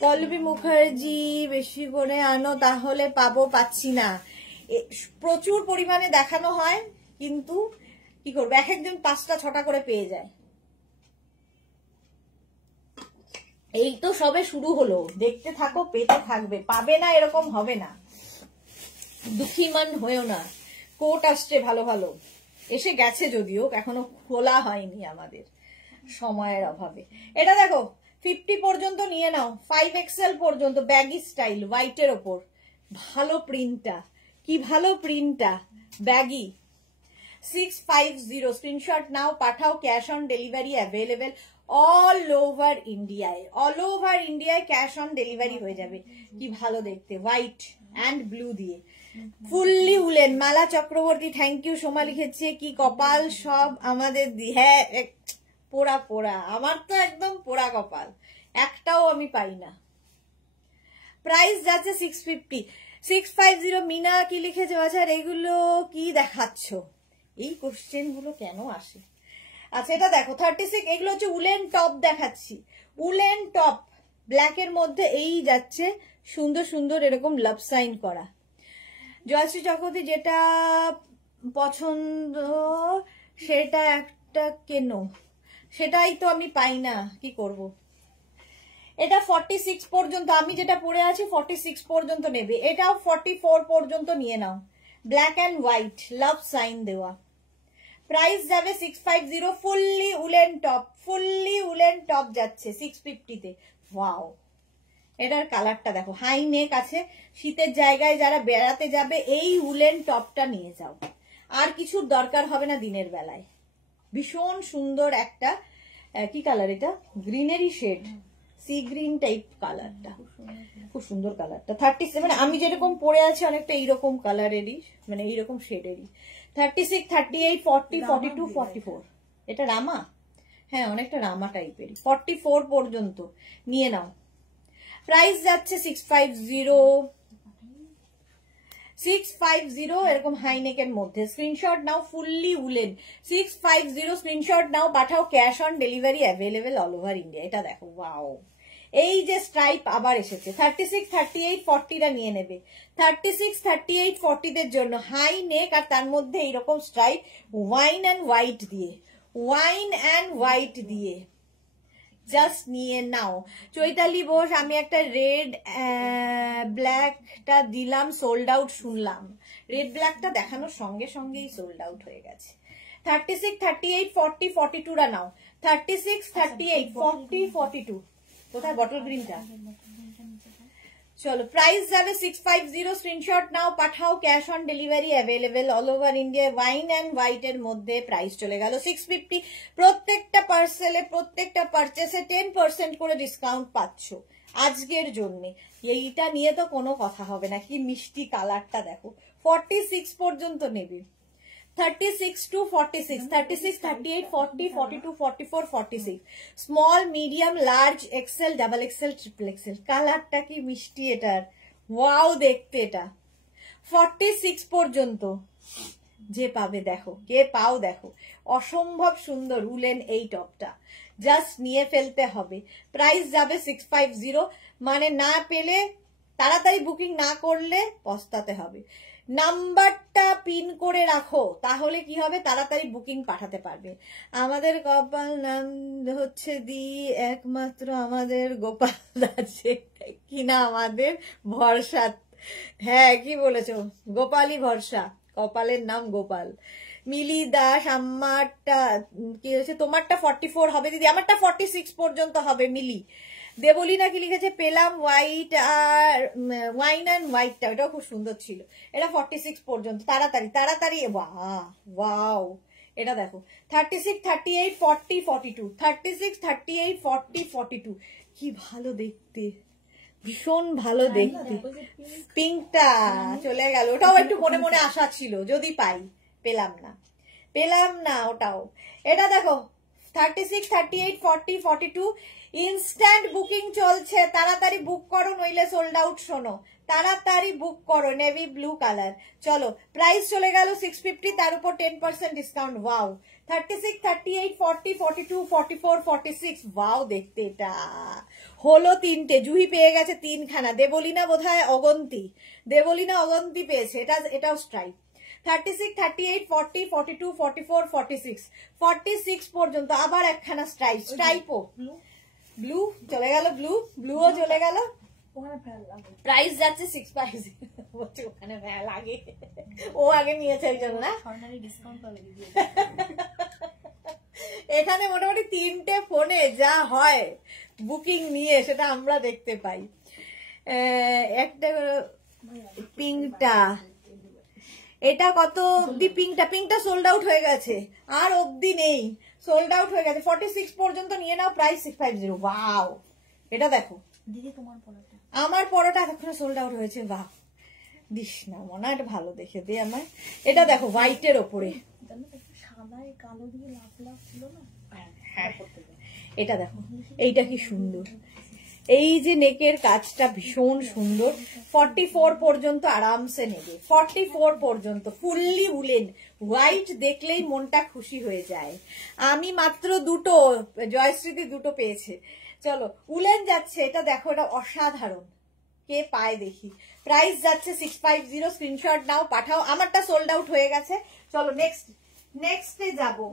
পল্লবী মুখার্জি বেশি করে আনো, তাহলে পাবো, পাচ্ছি না। প্রচুর পরিমাণে দেখানো হয়, কিন্তু কি করবো, এক একজন 5টা 6টা করে পেয়ে যায়। এই তো সবে শুরু হলো, দেখতে থাকো, পেতে থাকবে। পাবে না এরকম হবে না, দুঃখীমান হয়েও না। কোট আসছে ভালো ভালো, এসে গেছে যদিও, এখনো খোলা হয়নি আমাদের সময়ের অভাবে। এটা দেখো 50 পর্যন্ত নিয়ে নাও। 5XL পর্যন্ত ব্যাগি স্টাইল, হোয়াইটের ওপর। ভালো প্রিন্টটা, কি ভালো প্রিন্টটা, ব্যাগি। 650। স্ক্রিনশট নাও, পাঠাও। Cash on delivery available all over ইন্ডিয়ায় ক্যাশ অন ডেলিভারি হয়ে যাবে। কি ভালো দেখতে, হোয়াইট অ্যান্ড ব্লু দিয়ে, fully woollen. Mala Chakraborty thank you. Soma লিখেছে কি কপাল সব আমাদের হ্যাঁ, পোড়া পোড়া, আমার তো একদম পোড়া কপাল, একটাও আমি পাই না। প্রাইস যাচ্ছে 650 650। মিনা কি লিখেছে বাজার, এগুলো কি দেখাচ্ছ, এই কোশ্চেন গুলো কেন আসে? আচ্ছা এটা দেখো 36, এগুলো হচ্ছে উলেন টপ দেখাচ্ছি, উলেন টপ ব্ল্যাকের মধ্যে, এই যাচ্ছে সুন্দর সুন্দর এরকম লাভ সাইন করা। জয়শ্রী চক্রবর্তী যেটা পছন্দ সেটা একটা কেন, সেটাই তো আমি পাই না, কি করব। এটা 46 পর্যন্ত, আমি যেটা পরে আছি 46 পর্যন্ত নেবে, এটাও 44 পর্যন্ত নিয়ে নাও। Black and white love sign দেওয়া। প্রাইস যাবে 650। ফুললি উলেন টপ যাচ্ছে 650 তে। ওয়াও, এটার কালারটা দেখো, হাই নেক আছে, শীতের জায়গায় যারা বেড়াতে যাবে এই উলেন টপটা নিয়ে যাও, আর কিছুর দরকার হবে না দিনের বেলায়। ভীষণ সুন্দর একটা, কি কালার এটা, greenery shade, sea green type কালারটা, খুব সুন্দর কালারটা। 37, আমি যেরকম পরে আছি অনেকটা এইরকম কালারেরই, মানে এইরকম শেডেরই। 36, 38, 40, 42, 44, এটা রামা, হ্যাঁ অনেকটা রামা টাইপেরই। 44 পর্যন্ত নিয়ে নাও। প্রাইস যাচ্ছে 650 এরকম হাইনেকের মধ্যে। স্ক্রিনশট নাও, ফুললি উলেন 650, স্ক্রিনশট নাও, পাঠাও, cash on delivery available all over India. এটা দেখো, ওয়াও, এই যে স্ট্রাইপ আবার এসেছে। 36, 38, 40টা নিয়ে নেবে। 36, 38, 40 দের জন্য হাই নেক, আর তার মধ্যে এইরকম স্ট্রাইপ ওয়াইন অ্যান্ড হোয়াইট দিয়ে জাস্ট নিয়ে নাও। চৈতালি বোস, আমি একটা রেড ব্ল্যাকটা দিলাম, সোল্ড আউট শুনলাম। রেড ব্ল্যাকটা দেখানোর সঙ্গে সঙ্গেই সোল্ড আউট হয়ে গেছে। 36, 38, 40, 42টা নাও। 36, 38, 40, 42, কোথায় বটল গ্রিনটা? চলো, প্রাইস যাবে 650, স্ক্রিনশট নাও, পাঠাও, cash on delivery available all over India. Wine and white এর মধ্যে প্রাইস চলে গেল 650। প্রত্যেকটা পার্সেলে, প্রত্যেকটা পারচেসে 10% করে ডিসকাউন্ট পাচ্ছ আজকের জন্য। এইটা নিয়ে তো কোনো কথা হবে না। কি মিষ্টি কালারটা দেখো। 46 পর্যন্ত নেবে। 36 to 46, 36, 38, 40, 42, 44, 46, small, medium, large, XL, double XL, triple XL. কালারটা কি মিষ্টি এটার, ওয়াও দেখতে। এটা 46 পর্যন্ত যে পাবে দেখো, কে পাও দেখো, অসম্ভব সুন্দর উলেন এই টপটা, জাস্ট নিয়ে ফেলতে হবে। প্রাইস যাবে 650, মানে না পেলে, তাড়াতাড়ি বুকিং না করলে পস্তাতে হবে। নাম্বারটা পিন করে রাখো, তাহলে কি হবে, তাড়াতাড়ি বুকিং পাঠাতে পারবে। আমাদের কপাল নাম হচ্ছে দি, একমাত্র আমাদের গোপাল আছে কিনা আমাদের ভরসা। হ্যাঁ কি বলেছো, গোপালই ভরসা, কপালের নাম গোপাল। মিলি দাস, আমারটা কি হয়েছে, তোমারটা 44 হবে দিদি, আমারটা 46 পর্যন্ত হবে। মিলি দেবলিনা কি লিখেছে, পেলাম হোয়াইট আর ওয়াইন অ্যান্ড হোয়াইটটা, ওটাও খুব সুন্দর ছিল। এটা 46 পর্যন্ত, তাড়াতাড়ি তাড়াতাড়ি। ওয়াও, এটা দেখো 36, 38, 40, 42, 36, 38, 40, 42, কি ভালো দেখতে, ভীষণ ভালো দেখতে। পিঙ্কটা চলে গেল, ওটাও একটু মনে মনে আশা ছিল যদি পাই, পেলাম না ওটাও। এটা দেখো 36, 38, 40, 42, ইনস্ট্যান্ট বুকিং চলছে, তাড়াতাড়ি বুক করো নইলে সোল্ড আউট। শোনো, তাড়াতাড়ি বুক করো, নেভি ব্লু কালার। চলো, প্রাইস চলে গেল 650, তার উপর 10% ডিসকাউন্ট। ওয়াও, 36, 38, 40, 42, 44, 46, ওয়াও দেখতে। এটা হলো 3টে, জুহি পেয়ে গেছে 3খানা, দেবলিনা বোধহয় অগন্তি পেয়েছে। এটাও স্ট্রাইপ। 36, 38, 40, 42, 44, 46, 46 পর্যন্ত আবার একখানা স্ট্রাইপও। ব্লু চলে গেল, ব্লুও চলে গেল। প্রাইস যাচ্ছে 650, ওখানে ভ্যা লাগে, ও আগে নিয়েছে ওই জন্য না। এখানে মোটামুটি 3টে ফোনে যা হয় বুকিং নিয়ে, সেটা আমরা দেখতে পাই। একটা পিঙ্কটা, এটা কত অব্দি? পিঙ্কটা সোল্ড আউট হয়ে গেছে, আর অব্দি নেই, সোল্ড আউট হয়ে গেছে। 46 পর্যন্ত নিয়ে নাও, প্রাইস 650। ওয়াও, এটা দেখো দিদি তোমার পড়াটা, আমার পরোটা এতক্ষণ সোল্ড আউট হয়েছে। বাহ, দিস না মনে হয়, এটা ভালো দেখে দে আমায়। এটা দেখো হোয়াইটের ওপরে, সাদায় কালো দিয়ে লাভ লাভ ছিল না। হ্যাঁ, এটা দেখো, এইটা কি সুন্দর। এই যে নেকের কাজটা ভীষণ সুন্দর। 44 পর্যন্ত আরামসে নেবে, 44 পর্যন্ত ফুললি উলেন। হোয়াইট দেখলেই মনটা খুশি হয়ে যায়। আমি মাত্র দুটো, জয়শ্রীদি দুটো পেয়েছে। চলো, উলেন যাচ্ছে, এটা দেখো, এটা অসাধারণ, কে পায় দেখি। প্রাইস যাচ্ছে 650, স্ক্রিনশট নাও, পাঠাও। আমারটা সোল্ড আউট হয়ে গেছে। চলো নেক্সটে যাবো।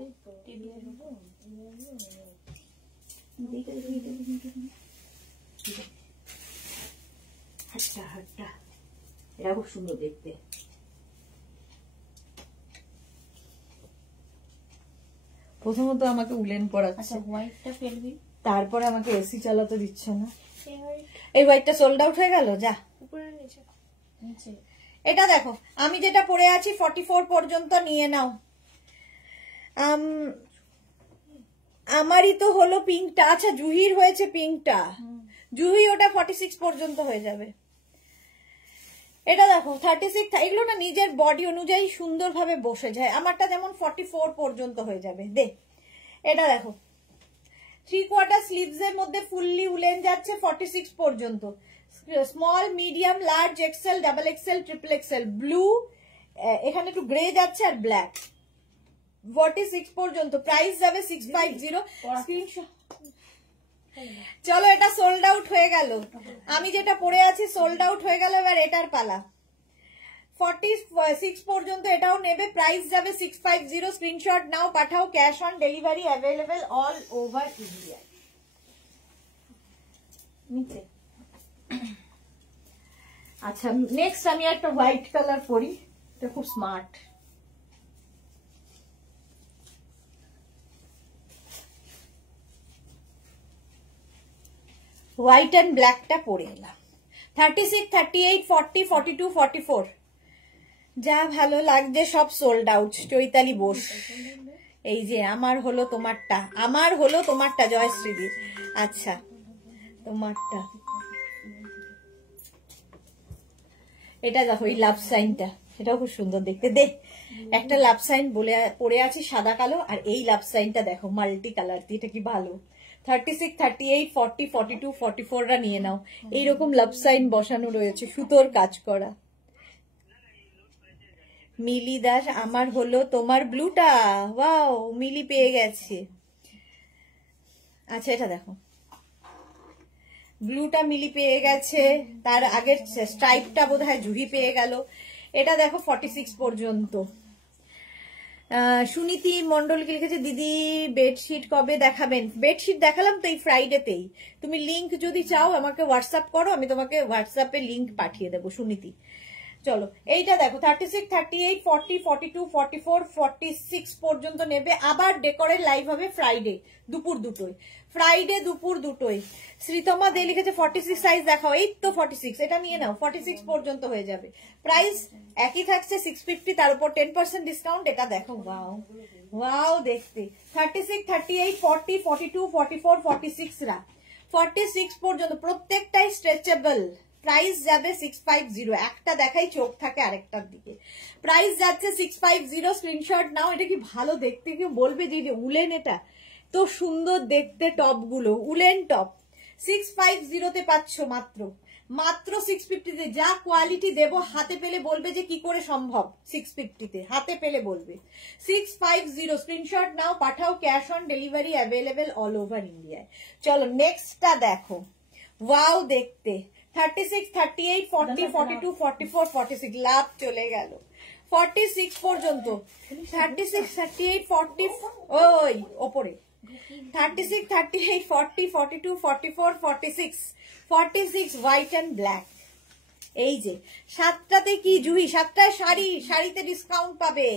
হাটটা এটা খুব সুন্দর দেখতে। প্রথমত আমাকে উলেন পরাচ্ছে, হোয়াইটটা ফেলবি, তারপরে আমাকে এসি চালাতে দিচ্ছে না। এই হোয়াইটটা সোল্ড আউট হয়ে গেল, যা উপরে নিচে নিচে। এটা দেখো, আমি যেটা পরে আছি 44 পর্যন্ত নিয়ে নাও। আমারই তো হলো পিঙ্কটা। আচ্ছা, জুহির হয়েছে পিঙ্কটা, জুহি ওটা 46 পর্যন্ত হয়ে যাবে। এটা দেখো 36, এগুলো না নিজের বডি অনুযায়ী সুন্দরভাবে বসে যায়। আমারটা যেমন 44 পর্যন্ত হয়ে যাবে। দে, এটা দেখো 3/4 স্লিভস এর মধ্যে ফুললি উলেন যাচ্ছে 46 পর্যন্ত। Small, medium, large, XL, double XL, triple XL, blue, এখানে একটু গ্রে যাচ্ছে, আর ব্ল্যাক 46 পর্যন্ত। প্রাইস যাবে 650। স্ক্রিনশট। চলো, এটা সোল্ড আউট হয়ে গেল। আমি যেটা পরে আছি সোল্ড আউট হয়ে গেল। এবার এটার পালা। 46 পর্যন্ত এটাও নেবে, প্রাইস যাবে 650। স্ক্রিনশট নাও, পাঠাও। Cash on delivery available all over India. নিচে। আচ্ছা, নেক্সট আমি একটা হোয়াইট কালার পরি, এটা খুব স্মার্ট। হোয়াইট অ্যান্ড ব্ল্যাকটা পরে এলাম। 36, 38, 40, 42, 44 যা ভালো লাগছে সব সোল্ড আউট। চৈতালি বোস, এই যে আমার হলো তোমারটা, আমার হলো তোমারটা জয়শ্রীদি। আচ্ছা, তোমারটা এটা দেখো, এই লাভ সাইনটা, এটাও খুব সুন্দর দেখতে। দে, একটা লাভ সাইন বলে পড়ে আছে সাদা কালো, আর এই লাভ সাইনটা দেখো মাল্টি কালার দিয়ে, এটা কি ভালো। 36, 38, 40, 42, 44 রা নিয়ে নাও। এইরকম লাভ সাইন বসানো রয়েছে, সুতোর কাজ করা। মিলি দাস, আমার হলো তোমার ব্লুটা। ওয়াও, মিলি পেয়ে গেছে। আচ্ছা, এটা দেখো, ব্লুটা মিলি পেয়ে গেছে, তার আগের স্ট্রাইপটা বোধহয় জুহি পেয়ে গেল। এটা দেখো 46 পর্যন্ত। সুনীতি মন্ডলকে লিখেছে, দিদি বেডশিট কবে দেখাবেন? বেডশিট দেখালাম তো এই ফ্রাইডেতেই। তুমি লিংক যদি চাও আমাকে হোয়াটসঅ্যাপ করো, আমি তোমাকে হোয়াটসঅ্যাপে লিংক পাঠিয়ে দেবো। সুনীতি, চলো এইটা দেখো 36, 38, 40, 42, 44, 46 পর্যন্ত নেবে। আবার ডেকোরের লাইভ হবে ফ্রাইডে দুপুর দুটোই, ফ্রাইডে দুপুর দুটোই। শ্রীতমা দে লিখেছে 46 সাইজ দেখাও। এই তো 46, এটা নিয়ে নাও, 46 পর্যন্ত হয়ে যাবে। প্রাইস একই থাকছে 650, তার উপর 10% ডিসকাউন্ট। এটা দেখো, ওয়াও ওয়াও দেখতে। 36, 38, 40, 42, 44, 46 রা 46 পর্যন্ত প্রত্যেকটাই স্ট্রেচেবল। প্রাইস যাবে 650। একটা দেখাই, চোখ থাকে আরেকটার দিকে। প্রাইস যাচ্ছে 650। স্ক্রিনশট নাও। এটা কি ভালো দেখতে, কেউ বলবে যে উলেন, এটা তো সুন্দর দেখতে। টপ গুলো উলেন টপ 650 পাচ্ছ, মাত্র 650 যা কোয়ালিটি দেবো, হাতে পেলে বলবে যে কি করে সম্ভব। 650 হাতে পেলে বলবে। 650 স্ক্রিনশট নাও, পাঠাও। Cash on delivery available all over ইন্ডিয়ায়। চলো নেক্সটটা দেখো, ওয়াও দেখতে। 36, 38, 40, 42, 44, 46 লাভ চলে গেল 46 পর্যন্ত। 36, 38, 40 ওই ওপরে 36, 38, 40, 42, 44, 46, 46 হোয়াইট অ্যান্ড ব্ল্যাক। এই যে সাতটাতে কি জুহি, সাতটায় শাড়িতে ডিসকাউন্ট পাবে।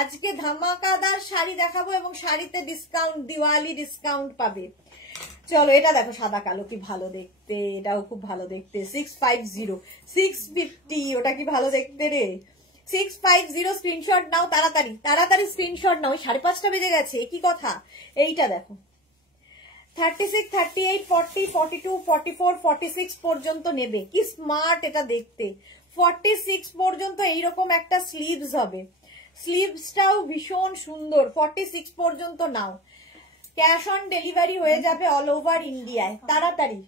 আজকে ধামাকাদার শাড়ি দেখাবো এবং শাড়িতে ডিসকাউন্ট, দিওয়ালি ডিসকাউন্ট পাবে। চলো এটা দেখো, সাদা কালো, কি ভালো দেখতে, এটাও খুব ভালো দেখতে। 650, 650 ওটা কি ভালো দেখতে রে। 650 স্ক্রিনশট নাও, তাড়াতাড়ি তাড়াতাড়ি স্ক্রিনশট নাও। 5:30 বেজে গেছে, কি কথা। এইটা দেখো 36, 38, 40, 42, 44, 46 পর্যন্ত নেবে। কি স্মার্ট এটা দেখতে। 46 পর্যন্ত এইরকম একটা স্লিভস হবে, স্লিভসটাও ভীষণ সুন্দর। 46 পর্যন্ত নাও, ক্যাশ অন ডেলিভারি হয়ে যাবে অল ওভার ইন্ডিয়ায়। তাড়াতাড়ি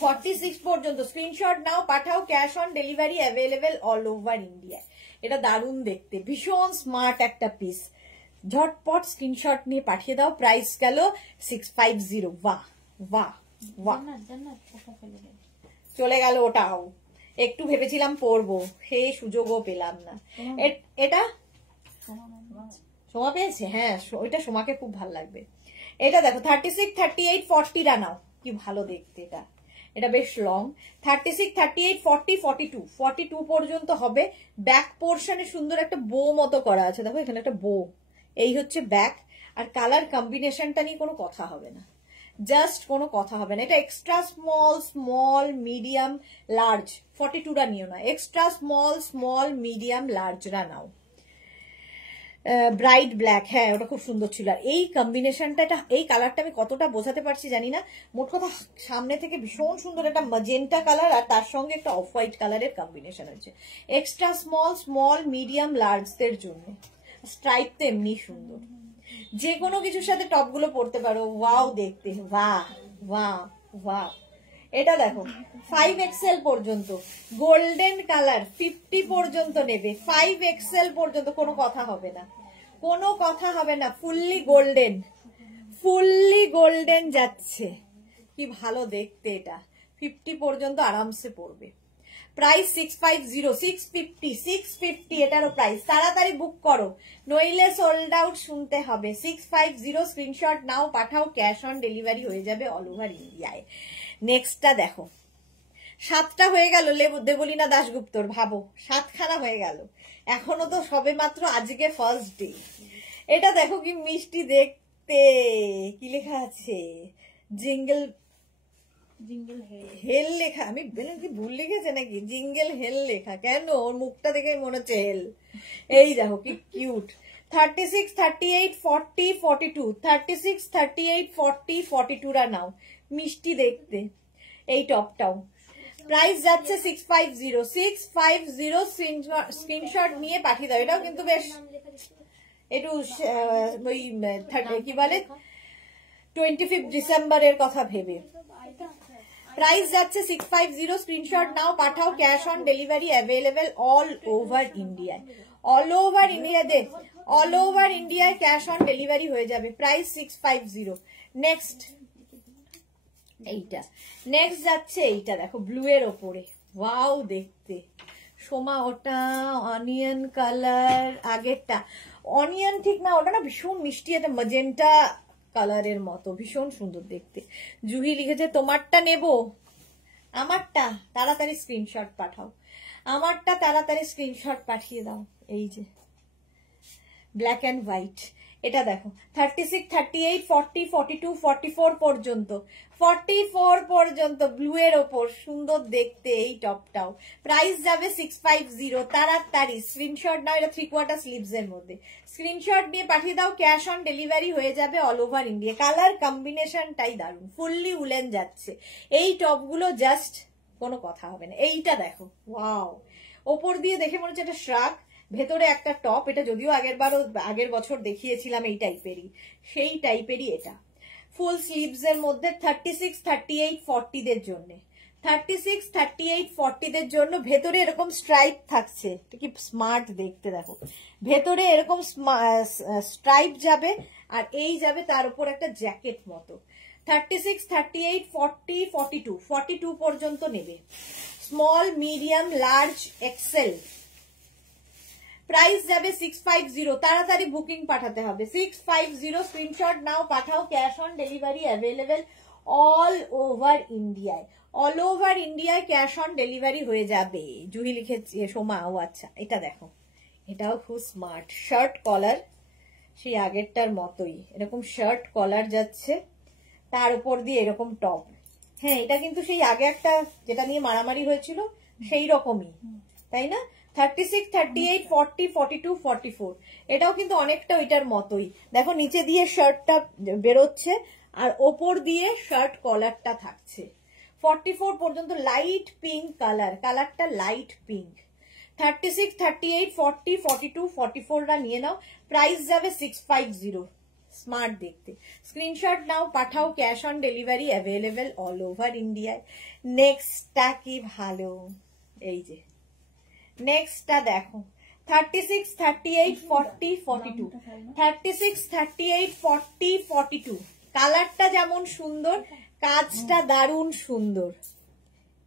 46 পর্যন্ত স্ক্রিনশট নাও, পাঠাও, cash on delivery available all over ইন্ডিয়ায়। এটা দারুণ দেখতে, ভীষণ স্মার্ট একটা পিস। ঝটপট স্ক্রিনশট নিয়ে পাঠিয়ে দাও। প্রাইস গেল 650। বাহ বাহ বাহ, চলে গেল ওটাও। একটু ভেবেছিলাম পরবো, সেই সুযোগও পেলাম না। এটা সোমা পেয়েছে, হ্যাঁ ওইটা সোমাকে খুব ভালো লাগবে। এটা দেখো 36, 38, 40 নাও, কি ভালো দেখতে এটা। এটা বেশ লং। 36, 38, 40, 42, 42 পর্যন্ত হবে। ব্যাক পোর্শনে সুন্দর একটা বো মতো করা আছে, দেখো এখানে একটা বো। এই হচ্ছে ব্যাক। আর কালার কম্বিনেশনটা নিয়ে কোনো কথা হবে না, জাস্ট কোনো কথা হবে না। এটা extra small, small, medium, large. 42টা নিও না, এক্সট্রা স্মল, স্মল, মিডিয়াম, লার্জরা নাও। ব্রাইট ব্ল্যাক, হ্যাঁ ওটা খুব সুন্দর ছিল। আর এই কম্বিনেশনটা, এই কালারটা আমি কতটা বোঝাতে পারছি জানি না। মোট কথা সামনে থেকে ভীষণ সুন্দর একটা ম্যাজেন্টা কালার, আর তার সঙ্গে একটা অফ হোয়াইট কালারের কম্বিনেশন হচ্ছে। এক্সট্রা স্মল, স্মল, মিডিয়াম, লার্জদের জন্য। স্ট্রাইপ তো এমনি সুন্দর, যে কোনো কিছুর সাথে টপ গুলো পরতে পারো। ওয়াও দেখতে, বাহ বাহ বাহ। এটা দেখো 5XL পর্যন্ত, গোল্ডেন কালার। 50 পর্যন্ত নেবে, 5XL পর্যন্ত, কোনো কথা হবে না, কোনো কথা হবে না। ফুললি গোল্ডেন, ফুললি গোল্ডেন যাচ্ছে, কি ভালো দেখতে এটা। 50 পর্যন্ত আরামসে পড়বে। প্রাইস 650, 650, 650 এটারও প্রাইস। তাড়াতাড়ি বুক করো, নইলে সোল্ড আউট শুনতে হবে। 650 স্ক্রিনশট নাও, পাঠাও, ক্যাশ অন ডেলিভারি হয়ে যাবে অল ওভার ইন্ডিয়ায়। নেক্সটটা দেখো, 7টা হয়ে গেল দেবলীনা দাশগুপ্তর, ভাবো 7খানা হয়ে গেল। এখনো তো সবে মাত্র আজকে ফার্স্ট ডে। এটা দেখো কি মিষ্টি দেখতে, কি লেখা আছে, জিঙ্গল জিঙ্গল হেল লেখা। আমি কি ভুল লিখেছে নাকি, জিঙ্গল হেল লেখা কেন? ওর মুখটা দেখে মনে হচ্ছে হেল। এই দেখো কি কিউট। 36, 38, 40, 42, 36, 38, 40, 42রা নাও, মিষ্টি দেখতে। এই টপটাও প্রাইস যাচ্ছে 650, 650 স্ক্রিনশট নিয়ে পাঠিয়ে দাও। এটাও কিন্তু বেশ একটু ওই কি বলে 25 ডিসেম্বরের কথা ভেবে। প্রাইস যাচ্ছে 650, স্ক্রিনশট নাও, পাঠাও, cash on delivery available all over ইন্ডিয়ায়। অল ওভার ইন্ডিয়াতে, অল ওভার ইন্ডিয়ায় ক্যাশ অন ডেলিভারি হয়ে যাবে। প্রাইস 650। নেক্সট এইটা, নেক্সট যাচ্ছে এইটা দেখো ব্লু এর ওপরে, ওয়াও দেখতে। সোমা ওটা অনিয়ন কালার, আগেরটা অনিয়ন ঠিক না, ওটা না ভীষণ মিষ্টি, একটা ম্যাজেন্টা কালারের মতো, ভীষণ সুন্দর দেখতে। জুহি লিখেছে তোমারটা নেব, আমারটা তাড়াতাড়ি স্ক্রিনশট পাঠাও, আমারটা তাড়াতাড়ি স্ক্রিনশট পাঠিয়ে দাও। এই যে ব্ল্যাক অ্যান্ড হোয়াইট। এটা দেখো 36, 38, 40, 42, 44 পর্যন্ত, 44 পর্যন্ত ব্লু এর ওপর সুন্দর দেখতে এই টপটাও। প্রাইস যাবে 650। তাড়াতাড়ি স্ক্রিনশট নাও, এটা 3/4 স্লিভস এর মধ্যে। স্ক্রিনশট নিয়ে পাঠিয়ে দাও, ক্যাশ অন ডেলিভারি হয়ে যাবে অল ওভার ইন্ডিয়া। কালার কম্বিনেশনটাই দারুন, ফুললি উলেন যাচ্ছে। এই টপগুলো জাস্ট কোনো কথা হবে না। এইটা দেখো, ওয়াও, ওপর দিয়ে দেখে মনে হচ্ছে এটা শ্রাগ, ভেতরে একটা টপ। এটা যদিও আগের বছর দেখিয়েছিলাম এই টাইপেরই, সেই টাইপেরই এটা। ফুল স্লিভস এর মধ্যে 36, 38, 40 দের জন্য, 36, 38, 40 দের জন্য। ভেতরে এরকম স্ট্রাইপ থাকছে, কি স্মার্ট দেখতে দেখো। ভেতরে এরকম স্ট্রাইপ যাবে, আর এই যাবে তার উপর একটা জ্যাকেট মতো। 36, 38, 40, 42, 42 পর্যন্ত নেবে। Small, medium, large, XL. Price যাবে 650। তাড়াতাড়ি বুকিং পাঠাতে হবে। 650 স্ক্রিনশট নাও, পাঠাও, cash on delivery available all over ইন্ডিয়ায়। অল ওভার ইন্ডিয়ায় ক্যাশ অন ডেলিভারি হয়ে যাবে। জুহি লিখেছে সোমা, ও আচ্ছা। এটা দেখো, এটাও খুব স্মার্ট। শার্ট কলার, সেই আগেরটার মতোই এরকম শার্ট কলার যাচ্ছে, তার উপর দিয়ে এরকম টপ। হ্যাঁ, এটা কিন্তু সেই আগে একটা যেটা নিয়ে মারামারি হয়েছিল সেই রকমই, তাই না? 36, 38, 40, 42, 44 এটাও কিন্তু অনেকটা ওইটার মতোই। দেখো নিচে দিয়ে শার্টটা বেরোচ্ছে আর ওপর দিয়ে শার্ট কলারটা থাকছে। 44 পর্যন্ত লাইট পিঙ্ক কালারটা লাইট পিঙ্ক। 36, 38, 40, 42, 44 রা নিয়ে নাও। প্রাইস যাবে 650। স্মার্ট দেখতে। স্ক্রিনশট নাও, পাঠাও, cash on delivery available all over ইন্ডিয়ায়। নেক্সটটা কি ভালো, এই যে নেক্সটটা দেখো 36, 38, 40, 42 36, 38, 40, 42 কালারটা যেমন সুন্দর, কাজটা দারুণ সুন্দর।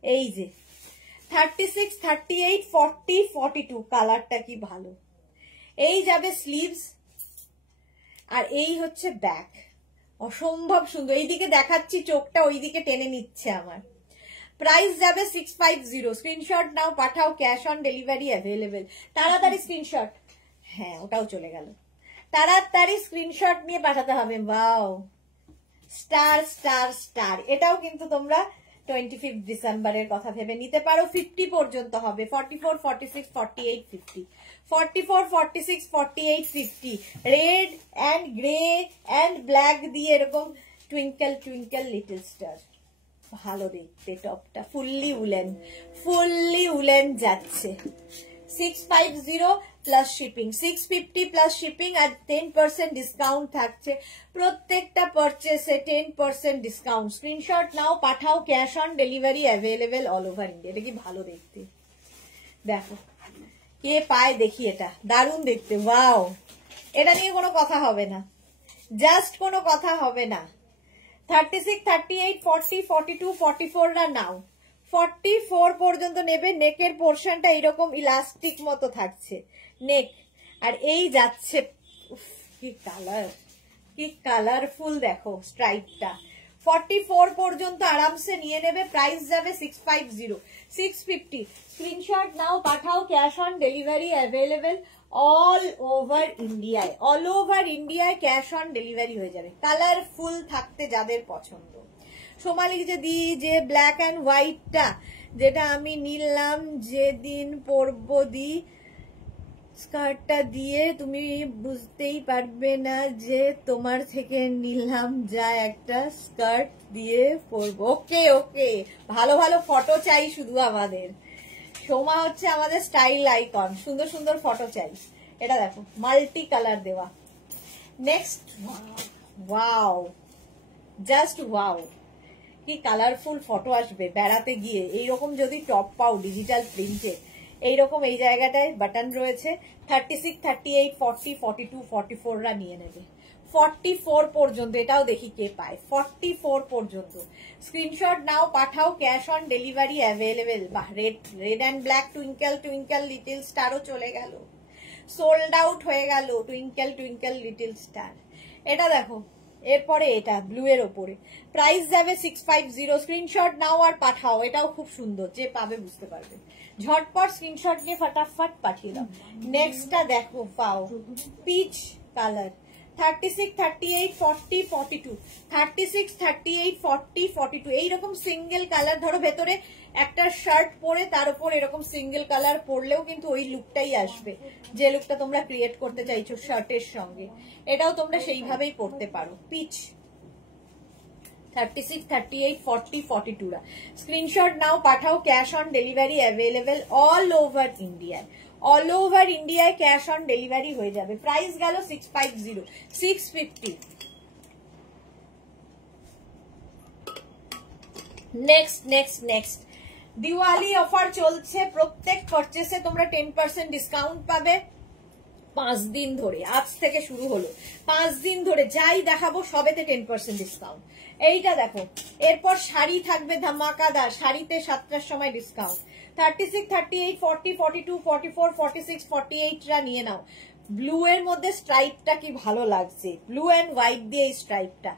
এই যে 36, 38, 40, 42 কালারটা কি ভালো। এই যাবে স্লিভস আর এই হচ্ছে ব্যাক, অসম্ভব সুন্দর। এইদিকে দেখাচ্ছি, চোখটা ওইদিকে টেনে নিচ্ছে আমার। প্রাইস যাবে 650। স্ক্রিনশট নাও, পাঠাও, ক্যাশ অন ডেলিভারি অ্যাভেলেবেল। তাড়াতাড়ি স্ক্রিনশট, হ্যাঁ ওটাও চলে গেল। তাড়াতাড়ি স্ক্রিনশট নিয়ে পাঠাতে হবে। Wow, star star star. এটাও কিন্তু তোমরা 25 ডিসেম্বরের কথা ভেবে নিতে পারো। 50 পর্যন্ত হবে। 44, 46, 48, 50 44, 46, 48, 50 red and grey and black দিয়ে এরকম টুইঙ্কেল টুইঙ্কেল লিটল স্টার। ভালো দেখতে টপটা, ফুললি উলেন যাচ্ছে। 650 প্লাস শিপিং, 650 প্লাস শিপিং আর 10% ডিসকাউন্ট থাকছে। প্রত্যেকটা পারচেসে 10% ডিসকাউন্ট। স্ক্রিনশট নাও, পাঠাও, cash on delivery available all over India. এটা কি ভালো দেখতে, দেখো কে পায় দেখি। এটা দারুণ দেখতে, ওয়াও। এটা নিয়ে কোনো কথা হবে না, জাস্ট কোনো কথা হবে না। 36, 38, 40, 42, 44 রা নাও। 44 পর্যন্ত নেবে। নেকের পোর্শনটা এরকম ইলাস্টিক মতো থাকছে নেক, আর এই যাচ্ছে কি কালার, কি কালারফুল দেখো স্ট্রাইপটা। 44 পর্যন্ত আরামসে নিয়ে নেবে। প্রাইস যাবে 650, 650। স্ক্রিনশট নাও, পাঠাও, cash on delivery available all over ইন্ডিয়ায়। অল ওভার ইন্ডিয়ায় ক্যাশ অন ডেলিভারি হয়ে যাবে। কালারফুল থাকতে যাদের পছন্দ। সোমালি যে ব্ল্যাক অ্যান্ড হোয়াইটটা যেটা আমি নিলাম যেদিন পরবো দি, স্কার্টটা দিয়ে তুমি বুঝতেই পারবে না যে তোমার থেকে নিলাম, যা একটা স্কার্ট দিয়ে পরবো। ওকে ওকে, ভালো ভালো ফটো চাই শুধু আমাদের। সোমা হচ্ছে আমাদের স্টাইল আইকন, সুন্দর সুন্দর ফটো চাই। এটা দেখো মাল্টি কালার দেওয়া। নেক্সট, ওয়াও, জাস্ট ওয়াও, কি কালারফুল ফটো আসবে বেড়াতে গিয়ে। এইরকম যদি টপ পাও ডিজিটাল প্রিন্টে, এইরকম এই জায়গাটায় বাটন রয়েছে। 36, 38, 40, 42, 44 রা নিয়ে নেবে। 44 পর্যন্ত, এটাও দেখি কে পায়। 44 পর্যন্ত স্ক্রিনশট নাও, পাঠাও, ক্যাশ অন ডেলিভারি অ্যাভেলেবেল। বাহ, red and black twinkle twinkle little স্টারও চলে গেল, সোল্ড আউট হয়ে গেল। Twinkle twinkle little star. এটা দেখো, এরপরে এটা ব্লু এর ওপরে। প্রাইস যাবে 650। স্ক্রিনশট নাও আর পাঠাও। এটাও খুব সুন্দর, যে পাবে বুঝতে পারবে। ঝটপট স্ক্রিনশট নিয়ে ফটাফট পাঠিয়ে দাও। নেক্সটটা দেখো, পাও পিচ কালার। 36, 38, 40, 42 36, 38, 40, 42 এইরকম সিঙ্গেল কালার। ধরো ভেতরে একটা শার্ট পরে তার উপর এরকম সিঙ্গেল কালার পরলেও কিন্তু ওই লুকটাই আসবে, যে লুকটা তোমরা ক্রিয়েট করতে চাইছো শার্টের সঙ্গে। এটাও তোমরা সেইভাবেই পরতে পারো। পিচ 36, 38, 40, 42 রা স্ক্রিনশট নাও, পাঠাও, cash on delivery available all over ইন্ডিয়ায়। অল ওভার ইন্ডিয়ায় ক্যাশ অন ডেলিভারি হয়ে যাবে। প্রাইস গেল 650, 650। নেক্সট দিওয়ালি অফার চলছে। প্রত্যেক পারচেসে তোমরা 10% ডিসকাউন্ট পাবে 5 দিন ধরে। আজ থেকে শুরু হলো, 5 দিন ধরে যাই দেখাবো সবেতে 10% ডিসকাউন্ট। এইটা দেখো, এরপর শাড়ি থাকবে ধামাকাদার। শাড়িতে 7টার সময় ডিসকাউন্ট। 36, 38, 40, 42, 44, 46, 48 রা নিয়ে নাও। ব্লু এর মধ্যে স্ট্রাইপটা কি ভালো লাগছে, ব্লু অ্যান্ড হোয়াইট দিয়ে এই স্ট্রাইপটা।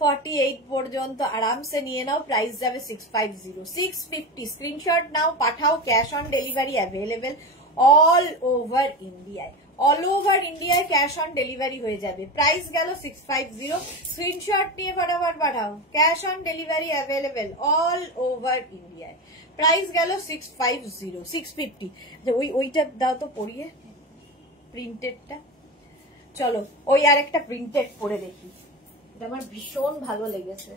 48 পর্যন্ত আরামসে নিয়ে নাও। প্রাইস যাবে 650, 650। স্ক্রিনশট নাও, পাঠাও, cash on delivery available all over ইন্ডিয়ায়। অল ওভার ইন্ডিয়ায় ক্যাশ অন ডেলিভারি হয়ে যাবে। প্রাইস গেল 650। স্ক্রিনশট নিয়ে ফটাফট পাঠাও। Cash on delivery available all over ইন্ডিয়ায়। প্রাইস গেল 650 650। ওইটা দাও তো পরিয়ে, প্রিন্টেডটা। চলো ওই আর একটা প্রিন্টেড পরে দেখি, এটা আমার ভীষণ ভালো লেগেছে।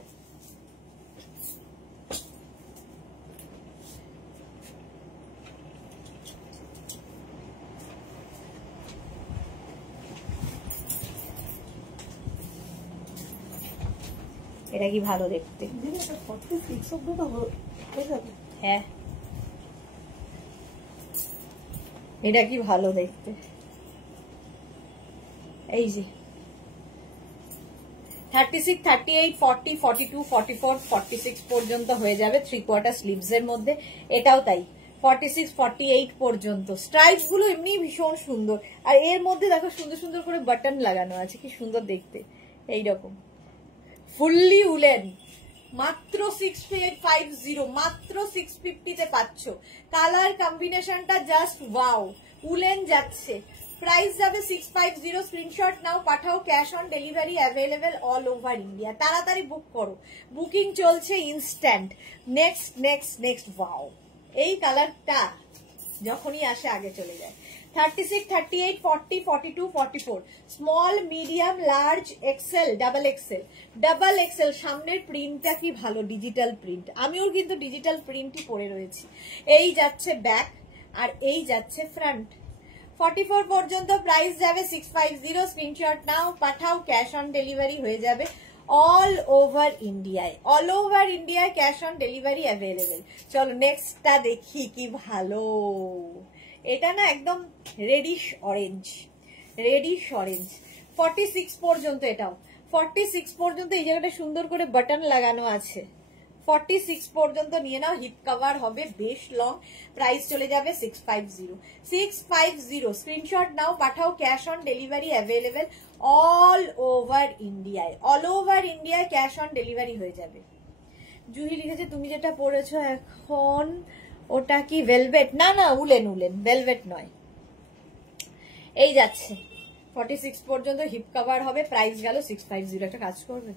এটা কি ভালো দেখতে, হ্যাঁ এটা কি ভালো দেখতে। এই যে 36, 38, 40, 42, 44, 46 পর্যন্ত হয়ে যাবে 3/4 স্লিভস এর মধ্যে। এটাও তাই 46, 48 পর্যন্ত। স্ট্রাইপস গুলো এমনি ভীষণ সুন্দর, আর এর মধ্যে দেখো সুন্দর সুন্দর করে বাটন লাগানো আছে, কি সুন্দর দেখতে। এইরকম ফুললি উলেন, মাত্র 650, মাত্র 650 তে পাচ্ছ। কালার কম্বিনেশনটা জাস্ট ওয়াও। উলেন যাচ্ছে, প্রাইস যাবে 650। স্ক্রিনশট নাও, পাঠাও। Cash on delivery available all over India. তাড়াতাড়ি বুক করো, বুকিং চলছে instant. Next next next wow, এই কালারটা যখনই আসে আগে চলে যায়। 36, 38, 40, 42, 44, small, medium, large, XL, double XL. Double XL, সামনের প্রিন্টটা কি ভালো, ডিজিটাল প্রিন্ট। আমিও কিন্তু ডিজিটাল প্রিন্টই পরে রয়েছি। এই যাচ্ছে ব্যাক আর এই যাচ্ছে ফ্রন্ট। 44 পর্যন্ত প্রাইস যাবে 650। স্ক্রিনশট নাও, পাঠাও। ক্যাশ অন ডেলিভারি হয়ে যাবে অল ওভার ইন্ডিয়ায়। অল ওভার ইন্ডিয়ায় ক্যাশ অন ডেলিভারি অ্যাভেলেবেল। চলো নেক্সটটা দেখি, কি ভালো। এটা না একদম রেডিশ অরেঞ্জ, রেডিশ অরেঞ্জ। 46 পর্যন্ত, এটাও 46 পর্যন্ত। এই জায়গাটা সুন্দর করে বাটন লাগানো আছে। 46 পর্যন্ত নিয়ে নাও, হিপ কভার হবে বেশ লং। প্রাইস চলে যাবে 650। 650 স্ক্রিনশট নাও, পাঠাও। Cash on delivery available all over ইন্ডিয়ায়। অল ওভার ইন্ডিয়ায় ক্যাশ অন ডেলিভারি হয়ে যাবে। জুহি লিখেছে তুমি যেটা পরেছো এখন ওটা কি ভেলভেট? না না, উলেন উলেন, ভেলভেট নয়। এই যাচ্ছে 46 পর্যন্ত, হিপ কভার হবে। প্রাইস গেল 650। একটা কাজ করবে,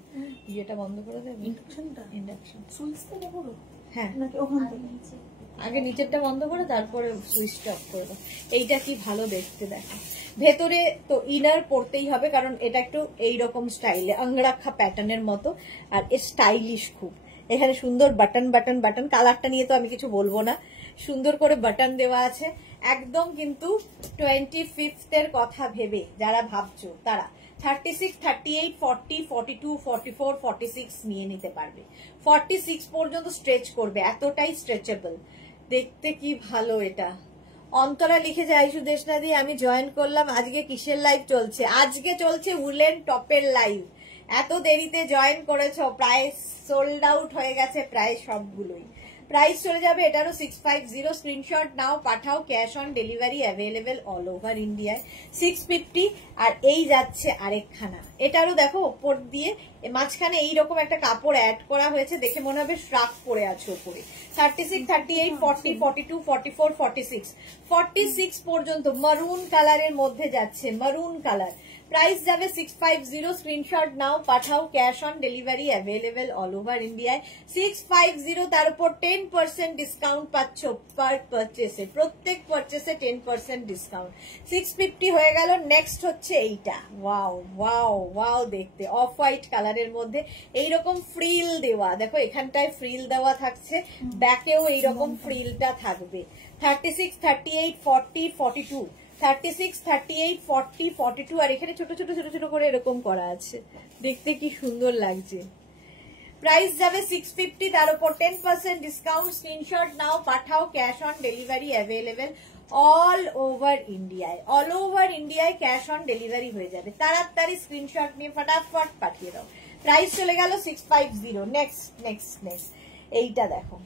ইয়েটা বন্ধ করে দেবে, ইন্ডাকশনটা। ইন্ডাকশন সুইচ থেকে পুরো, হ্যাঁ নাকি ওখান থেকে? আগে নিচেরটা বন্ধ করে তারপরে সুইচটা অফ করে দাও। এইটা কি ভালো দেখতে দেখো। ভেতরে তো ইনার পরতেই হবে, কারণ এটা একটু এইরকম স্টাইলে অঙ্গরাক্ষা প্যাটার্নের মতো, আর স্টাইলিশ খুব। এখানে সুন্দর বাটন বাটন বাটন। কালারটা নিয়ে তো আমি কিছু বলবো না, সুন্দর করে বাটন দেওয়া আছে একদম। কিন্তু 25th এর কথা ভেবে যারা ভাবছো তারা 36, 38, 40, 42, 44, 46 নিয়ে নিতে পারবে। 46 পর্যন্ত স্ট্রেচ করবে, এতটাই স্ট্রেচেবল। দেখতে কি ভালো এটা। অন্তরা লিখেছে আইসু দেশনাদি আমি জয়েন করলাম। আজকে কিসের লাইভ চলছে? আজকে চলছে উলেন টপের লাইভ। এত দেরিতে জয়েন করেছো, প্রায় সোল্ড আউট হয়ে গেছে প্রায় সবগুলোই। প্রাইস চলে যাবে এটারও 650। স্ক্রিনশট নাও, পাঠাও। Cash on delivery available all over ইন্ডিয়ায়। 650। আর এই যাচ্ছে আরেকখানা, এটারও দেখো ওপর দিয়ে মাঝখানে এইরকম একটা কাপড় অ্যাড করা হয়েছে, দেখে মনে হবে শ্রাক পরে আছে ওপরে। 36, 38, 40, 42, 44, 46, 46 পর্যন্ত মারুন কালারের মধ্যে যাচ্ছে, মারুন কালার। প্রাইস যাবে 650। স্ক্রিনশট নাও, পাঠাও। Cash on delivery available all over ইন্ডিয়ায়। 650, তার উপর 10% ডিসকাউন্ট পাচ্ছ পার পারচেসে, প্রত্যেক পারচেসে 10% ডিসকাউন্ট। 650 হয়ে গেল। নেক্সট হচ্ছে এইটা, ওয়াও ওয়াও ওয়াও দেখতে, অফ হোয়াইট কালারের মধ্যে এইরকম ফ্রিল দেওয়া। দেখো এখানটায় ফ্রিল দেওয়া থাকছে, ব্যাকেও এইরকম ফ্রিলটা থাকবে। 36, 38, 40, 42, 36, 38, 40, 42, আর এখানে ছোট ছোট ছোট ছোট করে এরকম করা আছে, দেখতে কি সুন্দর লাগছে। প্রাইস যাবে 650, তার উপর 10% ডিসকাউন্ট। স্ক্রিনশট নাও, পাঠাও। Cash on delivery available all over ইন্ডিয়ায়। অল ওভার ইন্ডিয়ায় ক্যাশ অন ডেলিভারি হয়ে যাবে। তাড়াতাড়ি স্ক্রিনশট নিয়ে ফটাফট পাঠিয়ে দাও। প্রাইস চলে গেল 650। নেক্সট নেক্সট নেক্সট এইটা দেখো,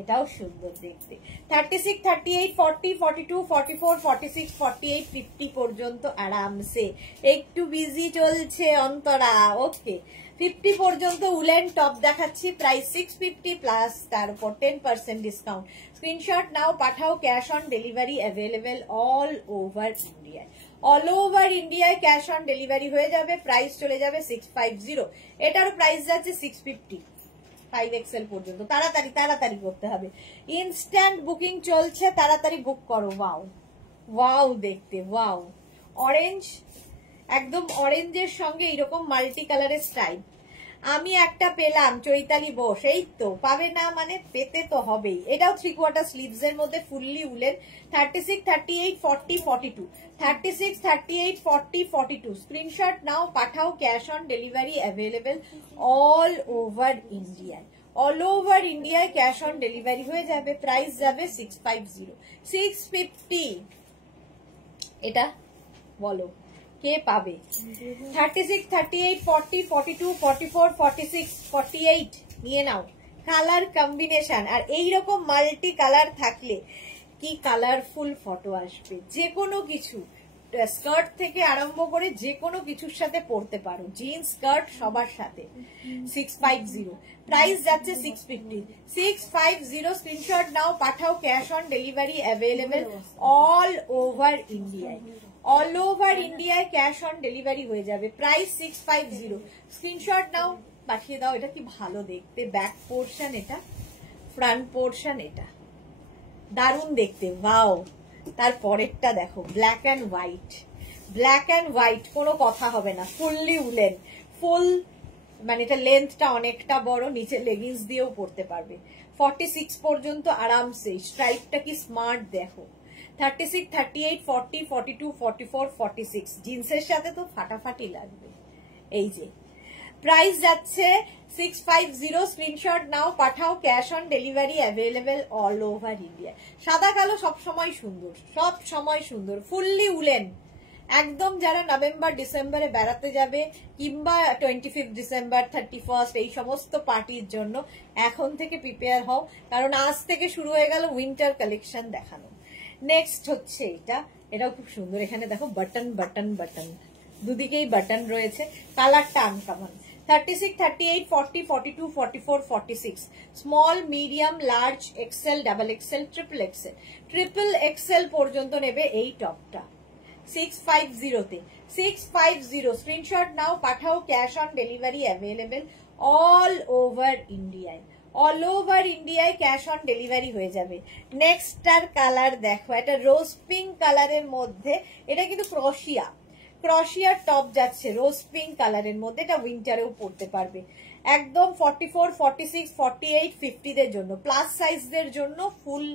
এটাও সুন্দর দেখতে। 36, 38, 40, 42, 44, 46, 48, 50 পর্যন্ত আরামসে। একটু বিজি চলছে অন্তরা, ওকে। 50 পর্যন্ত উলেন টপ দেখাচ্ছি। প্রাইস 650 প্লাস তার উপর 10% ডিসকাউন্ট। স্ক্রিনশট নাও, পাঠাও। Cash on delivery available all over ইন্ডিয়ায়। অল ওভার ইন্ডিয়ায় ক্যাশ অন ডেলিভারি হয়ে যাবে, প্রাইস চলে যাবে 650। এটারও প্রাইস যাচ্ছে 650, 5XL পর্যন্ত। তাড়াতাড়ি তাড়াতাড়ি করতে হবে, ইনস্ট্যান্ট বুকিং চলছে, তাড়াতাড়ি বুক করো। ওয়াও ওয়াও দেখতে, ওয়াও অরেঞ্জ, একদম অরেঞ্জের সঙ্গে এরকম মাল্টি কালারের স্ট্রাইপ। আমি একটা পেলাম চৈতালি বোস, এই তো পাবে না মানে পেতে তো হবেই। এটাও 3/4 স্লিভস এর মধ্যে ফুললি উলেন, 36, 38, 40, 42, 36, 38, 40, 42। স্ক্রিনশট নাও, পাঠাও, cash on delivery available all over ইন্ডিয়ায়। অল ওভার ইন্ডিয়ায় ক্যাশ অন ডেলিভারি হয়ে যাবে, প্রাইস যাবে 650, 650। এটা বলো কে পাবে? 36, 38, 40, 42, 44, 46, 48 নিয়ে নাও। কালার কম্বিনেশন আর এইরকম মাল্টি কালার থাকলে কি কালারফুল ফটো আসবে। যে কোনো কিছু, স্কার্ট থেকে আরম্ভ করে যে কোনো কিছুর সাথে পরতে পারো, জিন্স স্কার্ট সবার সাথে। 650, প্রাইস যাচ্ছে 650, 650। স্ক্রিনশট নাও, পাঠাও, cash on delivery available all over ইন্ডিয়ায়। অল ওভার ইন্ডিয়ায় ক্যাশ অন ডেলিভারি হয়ে যাবে, প্রাইস 650। স্ক্রিনশট নাও, পাঠিয়ে দাও। এটা কি ভালো দেখতে, ব্যাক পোর্শন এটা, ফ্রন্ট পোর্শন এটা, দারুণ দেখতে, ওয়াও। তারপরেরটা দেখো, black and white, black and white, কোনো কথা হবে না, ফুললি উলেন, ফুল মানে এটা লেন্থটা অনেকটা বড়, নিচে লেগিংস দিয়েও পরতে পারবে। 46 পর্যন্ত আরামসে। স্ট্রাইপটা কি স্মার্ট দেখো। 36, 38, 40, 42, 44, 46 জিন্সের সাথে তো ফাটাফাটি লাগবে। এই যে প্রাইস যাচ্ছে 650। স্ক্রিনশট নাও, পাঠাও, cash on delivery available all over India. সাদা কালো সব সময় সুন্দর, সব সময় সুন্দর, ফুললি উলেন। একদম যারা নভেম্বর ডিসেম্বরে বেড়াতে যাবে কিংবা 25 ডিসেম্বর, 31 এই সমস্ত পার্টির জন্য এখন থেকে প্রিপেয়ার হও, কারণ আজ থেকে শুরু হয়ে গেল উইন্টার কালেকশন দেখানো। নেক্সট হচ্ছে এটা, এটাও খুব সুন্দর। এখানে দেখো বাটন বাটন বাটন, দুদিকেই বাটন রয়েছে, কালারটা uncommon. 36, 38, 40, 42, 44, 46 small, medium, large, XL, double XL, triple XL, triple XL পর্যন্ত নেবে এই টপটা 650-তে। 650 স্ক্রিনশট নাও, পাঠাও, cash on delivery available all over ইন্ডিয়ায়। অল ওভার ইন্ডিয়ায় ক্যাশ অন ডেলিভারি হয়ে যাবে। নেক্সটটার কালার দেখো, এটা রোজ পিঙ্ক কালারের মধ্যে, এটা কিন্তু ক্রশিয়ার টপ যাচ্ছে রোজ পিঙ্ক কালারের মধ্যে। এটা উইন্টারেও পরতে পারবে, একদম 44, 46, 48, 50 দের জন্য, প্লাস সাইজদের জন্য ফুল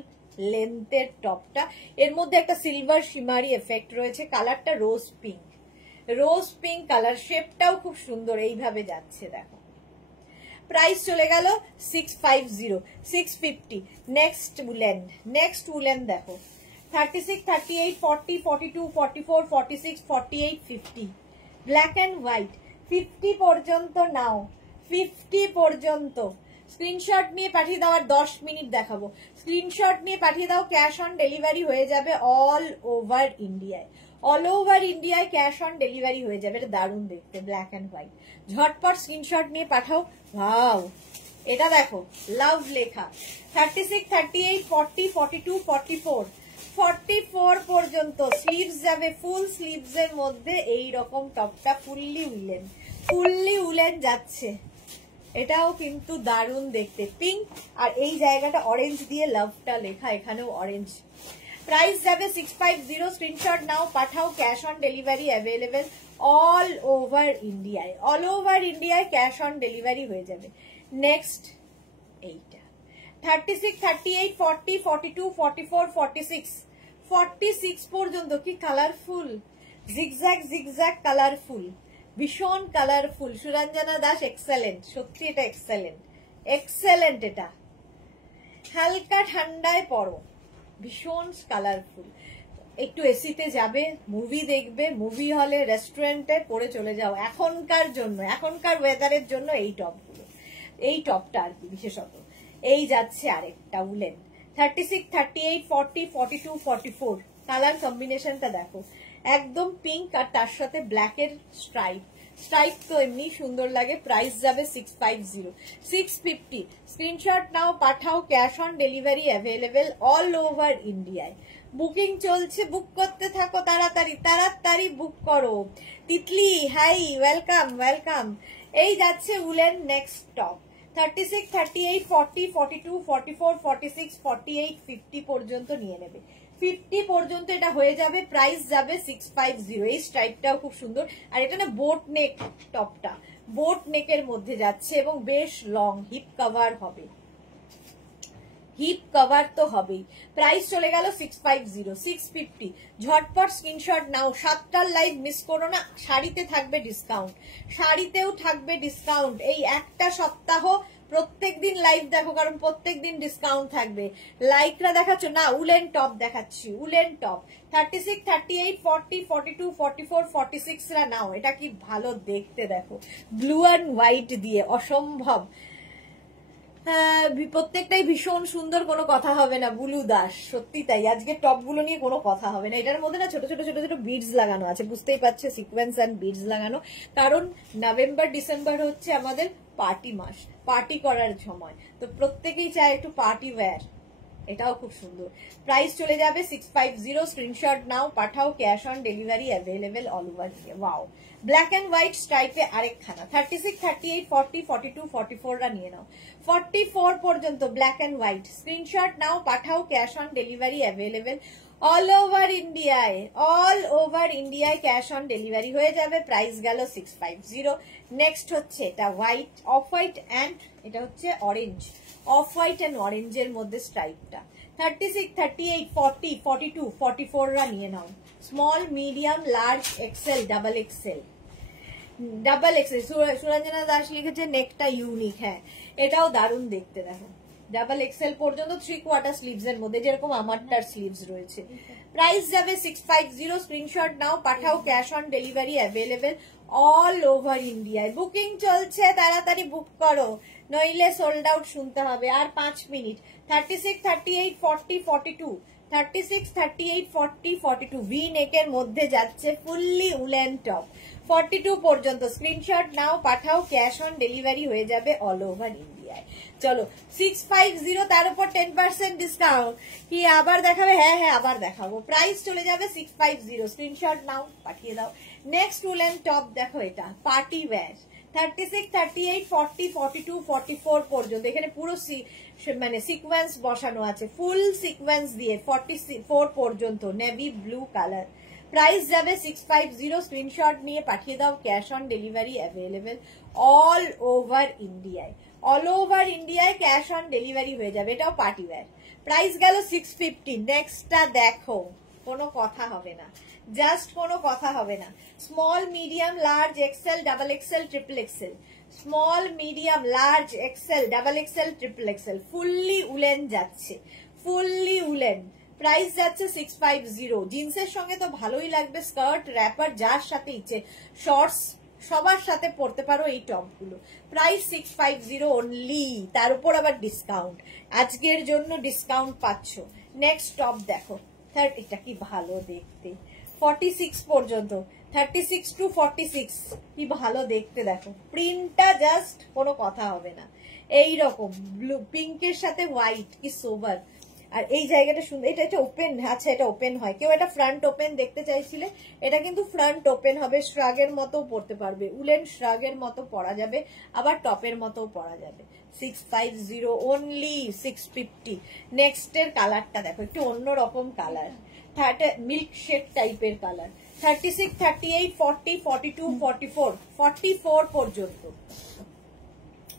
লেন্থের টপটা। এর মধ্যে একটা সিলভার শিমারি এফেক্ট রয়েছে, কালারটা রোজ পিঙ্ক কালার, শেপটাও খুব সুন্দর, এইভাবে যাচ্ছে দেখো। প্রাইস চলে গেল 650, 650। নেক্সট উলেন দেখো, 36, 38, 40, 42, 44, 46, 48, 50 ব্ল্যাক অ্যান্ড হোয়াইট। 50 পর্যন্ত নাও, 50 পর্যন্ত। স্ক্রিনশট নিয়ে পাঠিয়ে দাও, আর 10 মিনিট দেখাবো। স্ক্রিনশট নিয়ে পাঠিয়ে দাও, ক্যাশ অন ডেলিভারি হয়ে যাবে অল ওভার ইন্ডিয়ায়। অল ওভার ইন্ডিয়ায় ক্যাশ অন ডেলিভারি হয়ে যাবে। এটা দারুণ দেখতে, ব্ল্যাক অ্যান্ড হোয়াইট। ঝটপট স্ক্রিনশট নিয়ে পাঠাও। ওয়াও, এটা দেখো, লাভ লেখা। 36, 38, 40, 42, 44, 44 পর্যন্ত স্লিভস যাবে, ফুল স্লিভস এর মধ্যে এই রকম টপটা ফুললি উলেন যাচ্ছে। এটাও কিন্তু দারুণ দেখতে, পিঙ্ক আর এই জায়গাটা অরেঞ্জ দিয়ে লাভটা লেখা, এখানেও অরেঞ্জ। প্রাইস যাবে 650। স্ক্রিনশট নাও, পাঠাও, cash on delivery available all over ইন্ডিয়ায়। অল ওভার ইন্ডিয়ায় ক্যাশ অন ডেলিভারি হয়ে যাবে। নেক্সট এইটা 36, 38, 40, 42, 44, 46, 46 পর্যন্ত কি কালারফুল, জিগজ্যাগ কালারফুল, ভীষণ কালারফুল। সুরঞ্জনা দাস এক্সেলেন্ট, সত্যি এটা এক্সেলেন্ট। এটা হালকা ঠান্ডায় পরো, ভীষণ কালারফুল। একটু এসিতে যাবে, মুভি দেখবে, মুভি হলে, রেস্টুরেন্টে পরে চলে যাও। এখনকার ওয়েদারের জন্য এই টপটা আর কি বিশেষত। এই যাচ্ছে আরেকটা উলেন, 36, 38, 40, 42, 44 কালার কম্বিনেশনটা দেখো, একদম পিঙ্ক আর তার সাথে ব্ল্যাকের স্ট্রাইপ তো এমনি সুন্দর লাগে। প্রাইস যাবে 650, 650। স্ক্রিনশট নাও, পাঠাও, cash on delivery available all over ইন্ডিয়ায়। বুকিং চলছে, বুক করতে থাকো, তাড়াতাড়ি তাড়াতাড়ি বুক করো। Titli hi, welcome welcome. এই যাচ্ছে উলেন নেক্সট টপ 36, 38, 40, 42, 44, 46, 48, 50 পর্যন্ত নিয়ে নেবে। 50 পর্যন্ত এটা হয়ে যাবে, প্রাইস যাবে 650। এই স্ট্রাইপটাও খুব সুন্দর, আর এটা না বোট নেক, টপটা বোট নেকের মধ্যে যাচ্ছে এবং বেশ লং, হিপ কভার হবে, হিপ কভার তো হবেই। প্রাইস চলে গেল 650, 650। ঝটপট স্ক্রিনশট নাও, 7টার লাইভ মিস করো না। শাড়িতে থাকবে ডিসকাউন্ট, শাড়িতেও থাকবে ডিসকাউন্ট। এই একটা সপ্তাহ প্রত্যেক দিন লাইভ দেখো, কারণ প্রত্যেক দিন ডিসকাউন্ট থাকবে। লাইকরা দেখাচ্ছ না, উলেন টপ দেখাচ্ছি, উলেন টপ 36, 38, 40, 42, 44, 46 রা নাও। এটা কি ভালো দেখতে দেখো, ব্লু অ্যান্ড হোয়াইট দিয়ে, অসম্ভব। প্রত্যেকটাই ভীষণ সুন্দর, কোনো কথা হবে না। বুলু দাস, সত্যি তাই, আজকে টপ গুলো নিয়ে কোনো কথা হবে না। এটার মধ্যে না ছোট ছোট ছোট ছোট বিডস লাগানো আছে, বুঝতেই পারছে, সিকোয়েন্স এন্ড বিডস লাগানো, কারণ নভেম্বর ডিসেম্বর হচ্ছে আমাদের পার্টি মাস, পার্টি করার সময়, তো প্রত্যেকেই চায় একটু পার্টি ওয়্যার। এটাও খুব সুন্দর। প্রাইস চলে যাবে 650। স্ক্রিনশট নাও, পাঠাও, cash on delivery available all over. Wow, black and white স্ট্রাইপে আরেকখানা 36, 38, 40, 42, 44 রা নিয়ে নাও। 44 পর্যন্ত ব্ল্যাক এন্ড হোয়াইট। স্ক্রিনশট নাও, পাঠাও, cash on delivery available all over ইন্ডিয়ায়, অল ওভার ইন্ডিয়ায় ক্যাশ অন ডেলিভারি হয়ে যাবে। প্রাইস গেল 650। নেক্সট হচ্ছে এটা হোয়াইট, অফ হোয়াইট অ্যান্ড এটা হচ্ছে অরেঞ্জ, অফ হোয়াইট অ্যান্ড অরেঞ্জের মধ্যে স্ট্রাইপটা। 36, 38, 40, 42, 44 রা নিয়ে নাও। Small, medium, large, XL, double XL, double XL. Suranjana Das লিখেছে নেকটা ইউনিক, হ্যাঁ এটাও দারুণ দেখতে দেখো। ডাবল এক্সেল পর্যন্ত 3/4 স্লিভস এর মধ্যে, যেরকম আমারটার স্লিভস রয়েছে। প্রাইস যাবে 650। স্ক্রিনশট নাও, পাঠাও, cash on delivery available all over ইন্ডিয়ায়। বুকিং চলছে, তাড়াতাড়ি বুক করো, নইলে সোল্ড আউট শুনতে হবে। আর 5 মিনিট। 36, 38, 40, 42, 36, 38, 40, 42 ভি নেকের মধ্যে যাচ্ছে, ফুললি উলেন টপ। 42 পর্যন্ত স্ক্রিনশট নাও, পাঠাও, ক্যাশ অন ডেলিভারি হয়ে যাবে অল ওভার ইন্ডিয়ায়। চলো 650, তার উপর 10% ডিসকাউন্ট। কি আবার দেখাবে? হ্যাঁ হ্যাঁ আবার দেখাবো। প্রাইস চলে যাবে 650। স্ক্রিনশট নাও, পাঠিয়ে দাও। নেক্সট উলেন টপ দেখো, এটা পার্টি ওয়্যার 36, 38, 40, 42, 44 পর্যন্ত। এখানে পুরো মানে সিকোয়েন্স বসানো আছে, ফুল সিকোয়েন্স দিয়ে 44 পর্যন্ত, নেভি ব্লু কালার। প্রাইস যাবে 650। স্ক্রিনশট নিয়ে পাঠিয়ে দাও, cash on delivery available all over ইন্ডিয়ায়, অল ওভার ইন্ডিয়ায় ক্যাশ অন ডেলিভারি হয়ে যাবে। এটাও পার্টি ওয়্যার। প্রাইস গেল 650। নেক্সটটা দেখো, কোনো কথা হবে না, জাস্ট কোনো কথা হবে না। Small, medium, large, XL, double XL, triple XL, small, medium, large, XL, double XL, triple XL, fully woollen যাচ্ছে, ফুললি উলেন। প্রাইস যাচ্ছে 650। জিন্সের সঙ্গে তো ভালোই লাগবে, স্কার্ট, র্যাপার, যার সাথে ইচ্ছে, শর্টস, সবার সাথে পরতে পারো এই টপগুলো। প্রাইস 650 অনলি, তার উপর আবার ডিসকাউন্ট, আজকের জন্য ডিসকাউন্ট পাচ্ছ। নেক্সট টপ দেখো, এটা কি ভালো দেখতে, 46 পর্যন্ত, 36 to 46 কি ভালো দেখতে দেখো। প্রিন্টটা জাস্ট কোনো কথা হবে না, এইরকম ব্লু পিঙ্কের সাথে হোয়াইট, কি সোবার। আর এই জায়গাটা সুন্দর, এটা ওপেন, আচ্ছা এটা ওপেন হয়, কেউ এটা ফ্রন্ট ওপেন দেখতে চাইছিলে, এটা কিন্তু ফ্রন্ট ওপেন হবে, শ্রাগের মতো পরতে পারবে, উলেন শ্রাগের মতো পরা যাবে, আবার টপের মতো পরা যাবে। 650 অনলি, 650। নেক্সট এর কালারটা দেখো, একটু অন্যরকম কালার, মিল্ক শেক টাইপের কালার। 36, 38, 40, 42, 44, 44 পর্যন্ত,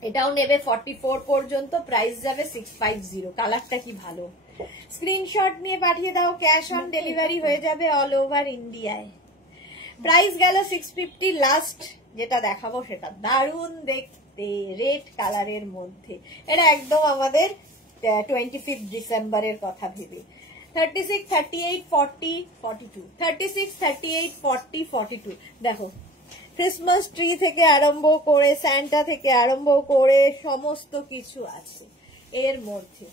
এটাও নেবে 44 পর্যন্ত। প্রাইস যাবে 650। কালারটা কি ভালো, স্ক্রিনশট নিয়ে পাঠিয়ে দাও, ক্যাশ অন ডেলিভারি হয়ে যাবে অল ওভার ইন্ডিয়ায়। প্রাইস গেল 650। লাস্ট যেটা দেখাবো সেটা দারুণ দেখতে, রেড কালারের মধ্যে, এটা একদম আমাদের 25 ডিসেম্বরের কথা ভেবে। 36, 38, 40, 42, 36, 38, 40, 42 দেখো, ক্রিসমাস ট্রি থেকে আরম্ভ করে, স্যান্টা থেকে আরম্ভ করে সমস্ত কিছু আছে এর মধ্যে।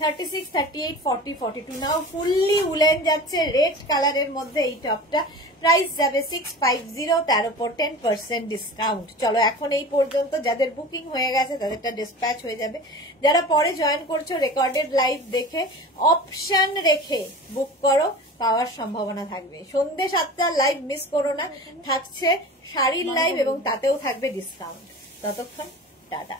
36, 38, 40, 42 নাও ফুললি উলেন যাচ্ছে রেড কালারের মধ্যে এই টপটা। প্রাইস যাবে 650, তার উপর 10% ডিসকাউন্ট। চলো এখন এই পর্যন্ত, যাদের বুকিং হয়ে গেছে তাদেরটা ডিসপ্যাচ হয়ে যাবে। যারা পরে জয়েন করছো রেকর্ডেড লাইভ দেখে অপশন রেখে বুক করো, পাওয়ার সম্ভাবনা থাকবে। সন্ধ্যে 7টার লাইভ মিস করো না, থাকছে শাড়ির লাইভ এবং তাতেও থাকবে ডিসকাউন্ট। ততক্ষণ টাটা।